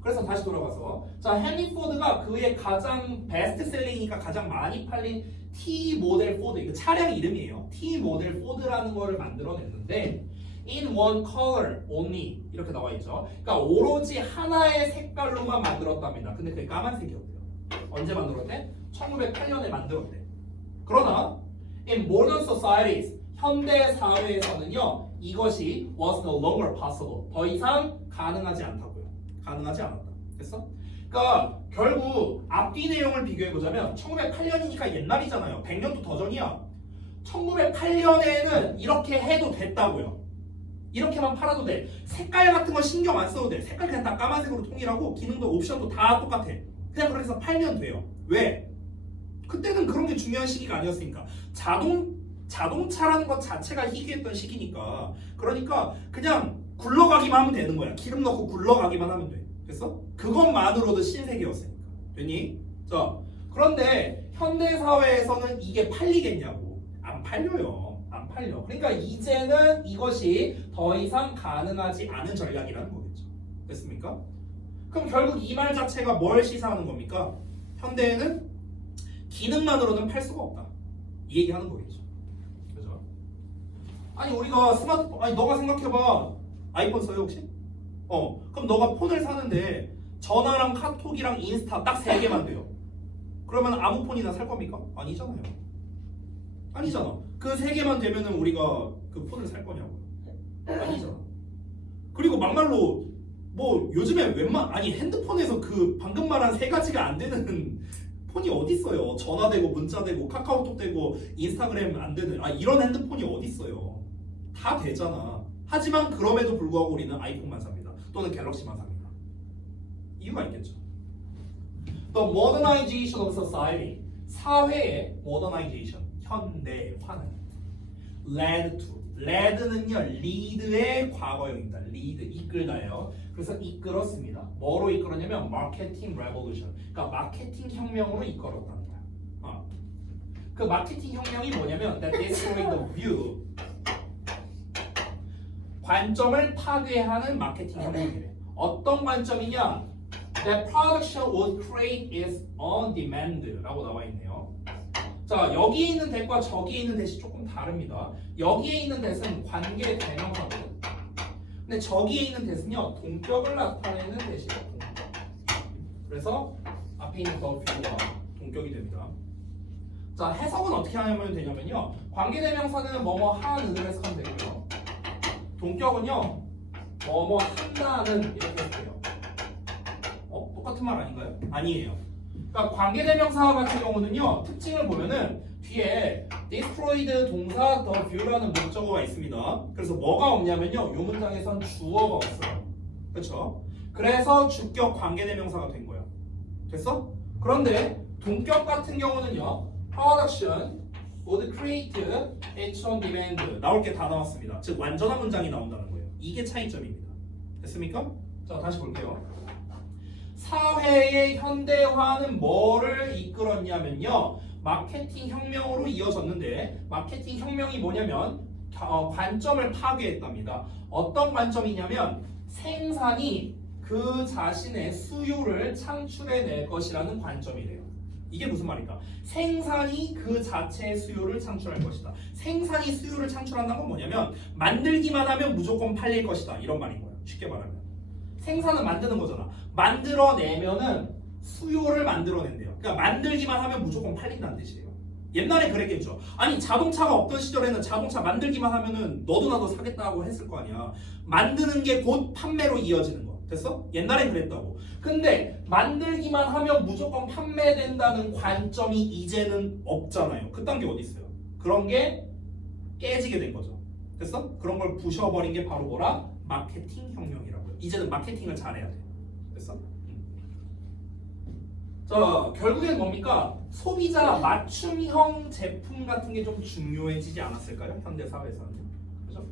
그래서 다시 돌아가서 자 헨리 포드가 그의 가장 베스트셀링이니까 가장 많이 팔린 T 모델 포드, 이거 차량 이름이에요. T 모델 포드라는 거를 만들어냈는데 in one color only 이렇게 나와 있죠. 그러니까 오로지 하나의 색깔로만 만들었답니다. 근데 그게 까만색이었대요. 언제 만들었대? 1908년에 만들었대. 그러나 in modern societies 현대 사회에서는요 이것이 was no longer possible. 더 이상 가능하지 않다고요. 가능하지 않았다. 됐어? 그러니까 결국 앞뒤 내용을 비교해 보자면 1908년이니까 옛날이잖아요. 100년도 더 전이야. 1908년에는 이렇게 해도 됐다고요. 이렇게만 팔아도 돼. 색깔 같은 거 신경 안 써도 돼. 색깔 그냥 다 까만색으로 통일하고 기능도 옵션도 다 똑같아. 그냥 그래서 팔면 돼요. 왜? 그때는 그런 게 중요한 시기가 아니었으니까. 자동차라는 것 자체가 희귀했던 시기니까. 그러니까 그냥 굴러가기만 하면 되는 거야. 기름 넣고 굴러가기만 하면 돼. 됐어? 그것만으로도 신세계였으니까. 됐니? 자, 그런데 현대 사회에서는 이게 팔리겠냐고. 안 팔려요. 안 팔려. 그러니까 이제는 이것이 더 이상 가능하지 않은 전략이라는 거겠죠. 됐습니까? 그럼 결국 이 말 자체가 뭘 시사하는 겁니까? 현대에는 기능만으로는 팔 수가 없다. 이 얘기하는 거겠죠. 그죠? 아니 우리가 스마트폰, 아니 너가 생각해봐. 아이폰 써요 혹시? 그럼 너가 폰을 사는데 전화랑 카톡이랑 인스타 딱 3개만 돼요. 그러면 아무 폰이나 살 겁니까? 아니잖아요. 아니잖아. 그 3개만 되면은 우리가 그 폰을 살 거냐고. 아니잖아. 그리고 막말로 뭐 요즘에 아니 핸드폰에서 그 방금 말한 3가지가 안 되는 폰이 어딨어요. 전화되고 문자되고 카카오톡 되고 인스타그램 안 되는 이런 핸드폰이 어딨어요. 다 되잖아. 하지만 그럼에도 불구하고 우리는 아이폰만 삽니다. 또는 갤럭시만 삽니다. 이유가 있겠죠. The modernization of society, 사회의 modernization, 현대화는 led to, led는요 lead의 과거형입니다. lead, 이끌다예요. 그래서 이끌었습니다. 뭐로 이끌었냐면 marketing revolution, 그러니까 마케팅 혁명으로 이끌었다는 거야. 그 마케팅 혁명이 뭐냐면 that destroyed the view, 관점을 파괴하는 마케팅 혁명이래. 어떤 관점이냐? That production would create is on demand라고 나와 있네요. 자, 여기에 있는 that과 저기에 있는 that이 조금 다릅니다. 여기에 있는 that은 관계 대명사거든. 근데 저기에 있는 that은요 동격을 나타내는 that이에요. 동격. 그래서 앞에 있는 the view가 동격이 됩니다. 자, 해석은 어떻게 하면 되냐면요. 관계 대명사는 뭐뭐 하는으로 해석하면 되고요. 동격은요 뭐뭐 한다는 이렇게 해석해요. 똑같은 말 아닌가요? 아니에요. 그러니까 관계대명사 같은 경우는요 특징을 보면은 뒤에 destroyed 동사 the view라는 목적어가 있습니다. 그래서 뭐가 없냐면요 이 문장에선 주어가 없어요. 그렇죠? 그래서 주격 관계대명사가 된 거야. 됐어? 그런데 동격 같은 경우는요 production would create its own demand, 나올 게 다 나왔습니다. 즉 완전한 문장이 나온다는 거예요. 이게 차이점입니다. 됐습니까? 자, 다시 볼게요. 사회의 현대화는 뭐를 이끌었냐면요 마케팅 혁명으로 이어졌는데, 마케팅 혁명이 뭐냐면 관점을 파괴했답니다. 어떤 관점이냐면 생산이 그 자신의 수요를 창출해낼 것이라는 관점이래요. 이게 무슨 말일까? 생산이 그 자체의 수요를 창출할 것이다. 생산이 수요를 창출한다는 건 뭐냐면 만들기만 하면 무조건 팔릴 것이다, 이런 말인 거예요. 쉽게 말하면 생산은 만드는 거잖아. 만들어내면은 수요를 만들어낸대요. 그러니까 만들기만 하면 무조건 팔린다는 뜻이에요. 옛날에 그랬겠죠. 아니 자동차가 없던 시절에는 자동차 만들기만 하면은 너도 나도 사겠다고 했을 거 아니야. 만드는 게 곧 판매로 이어지는 거. 됐어? 옛날엔 그랬다고. 근데 만들기만 하면 무조건 판매된다는 관점이 이제는 없잖아요. 그딴 게 어디 있어요? 그런 게 깨지게 된 거죠. 됐어? 그런 걸 부셔버린 게 바로 뭐라? 마케팅 혁명이라고요. 이제는 마케팅을 잘해야 돼. 됐어? 자, 결국엔 뭡니까? 소비자 맞춤형 제품 같은 게 좀 중요해지지 않았을까요? 현대 사회에서는요. 그죠?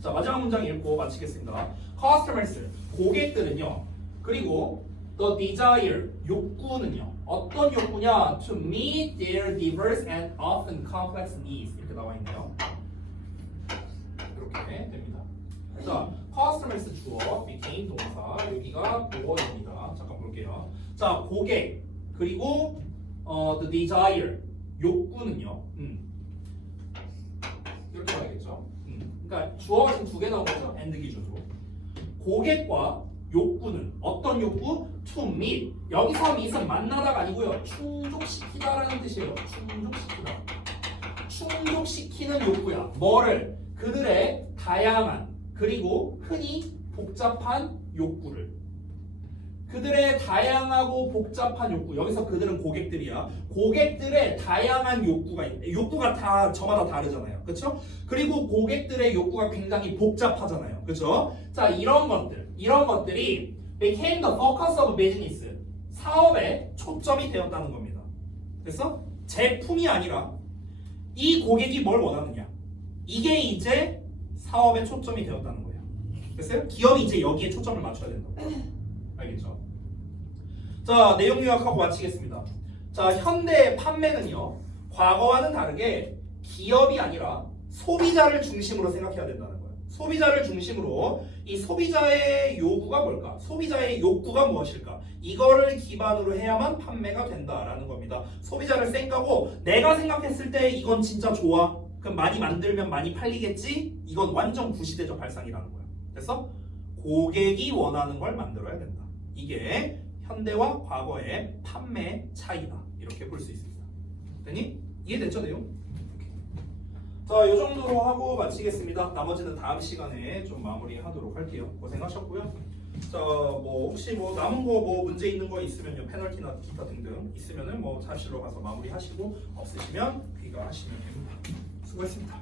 자, 마지막 문장 읽고 마치겠습니다. Customers, 고객들은요. 그리고 the desire, 욕구는요. 어떤 욕구냐? To meet their diverse and often complex needs. 이렇게 나와 있네요. 이렇게 됩니다. 자, customers 주어, became 동사, 여기가 보어입니다. 잠깐 볼게요. 자, 고객, 그리고 the desire, 욕구는요. 이렇게 봐야겠죠. 그러니까 주어가 지금 2개 나온 거죠. and 기준으로. 고객과 욕구는 어떤 욕구? to meet. 여기서 meet은 만나다가 아니고요. 충족시키다라는 뜻이에요. 충족시키다. 충족시키는 욕구야. 뭐를? 그들의 다양한 그리고 흔히 복잡한 욕구를. 그들의 다양하고 복잡한 욕구. 여기서 그들은 고객들이야. 고객들의 다양한 욕구가 다 저마다 다르잖아요. 그렇죠? 그리고 고객들의 욕구가 굉장히 복잡하잖아요. 그렇죠? 자, 이런 것들이 became the focus of business. 사업의 초점이 되었다는 겁니다. 됐어? 제품이 아니라 이 고객이 뭘 원하느냐. 이게 이제 사업의 초점이 되었다는 거예요. 됐어요? 기업이 이제 여기에 초점을 맞춰야 된다고. 알겠죠? 자, 내용 요약하고 마치겠습니다. 자, 자, 현대의 판매는요. 과거와는 다르게 기업이 아니라 소비자를 중심으로 생각해야 된다는 거예요. 소비자를 중심으로 이 소비자의 요구가 뭘까? 소비자의 욕구가 무엇일까? 이거를 기반으로 해야만 판매가 된다라는 겁니다. 소비자를 생각하고 내가 생각했을 때 이건 진짜 좋아. 그럼 많이 만들면 많이 팔리겠지? 이건 완전 구시대적 발상이라는 거야. 됐어? 고객이 원하는 걸 만들어야 된다. 이게 현대와 과거의 판매 차이다. 이렇게 볼 수 있습니다. 됐니? 이해됐죠, 내용? 자, 이 정도로 하고 마치겠습니다. 나머지는 다음 시간에 좀 마무리하도록 할게요. 고생하셨고요. 자, 뭐 혹시 뭐 남은 거 뭐 문제 있는 거 있으면요, 페널티나 기타 등등 있으면은 뭐 사실로 가서 마무리하시고 없으시면 귀가하시면 됩니다. 수고했습니다.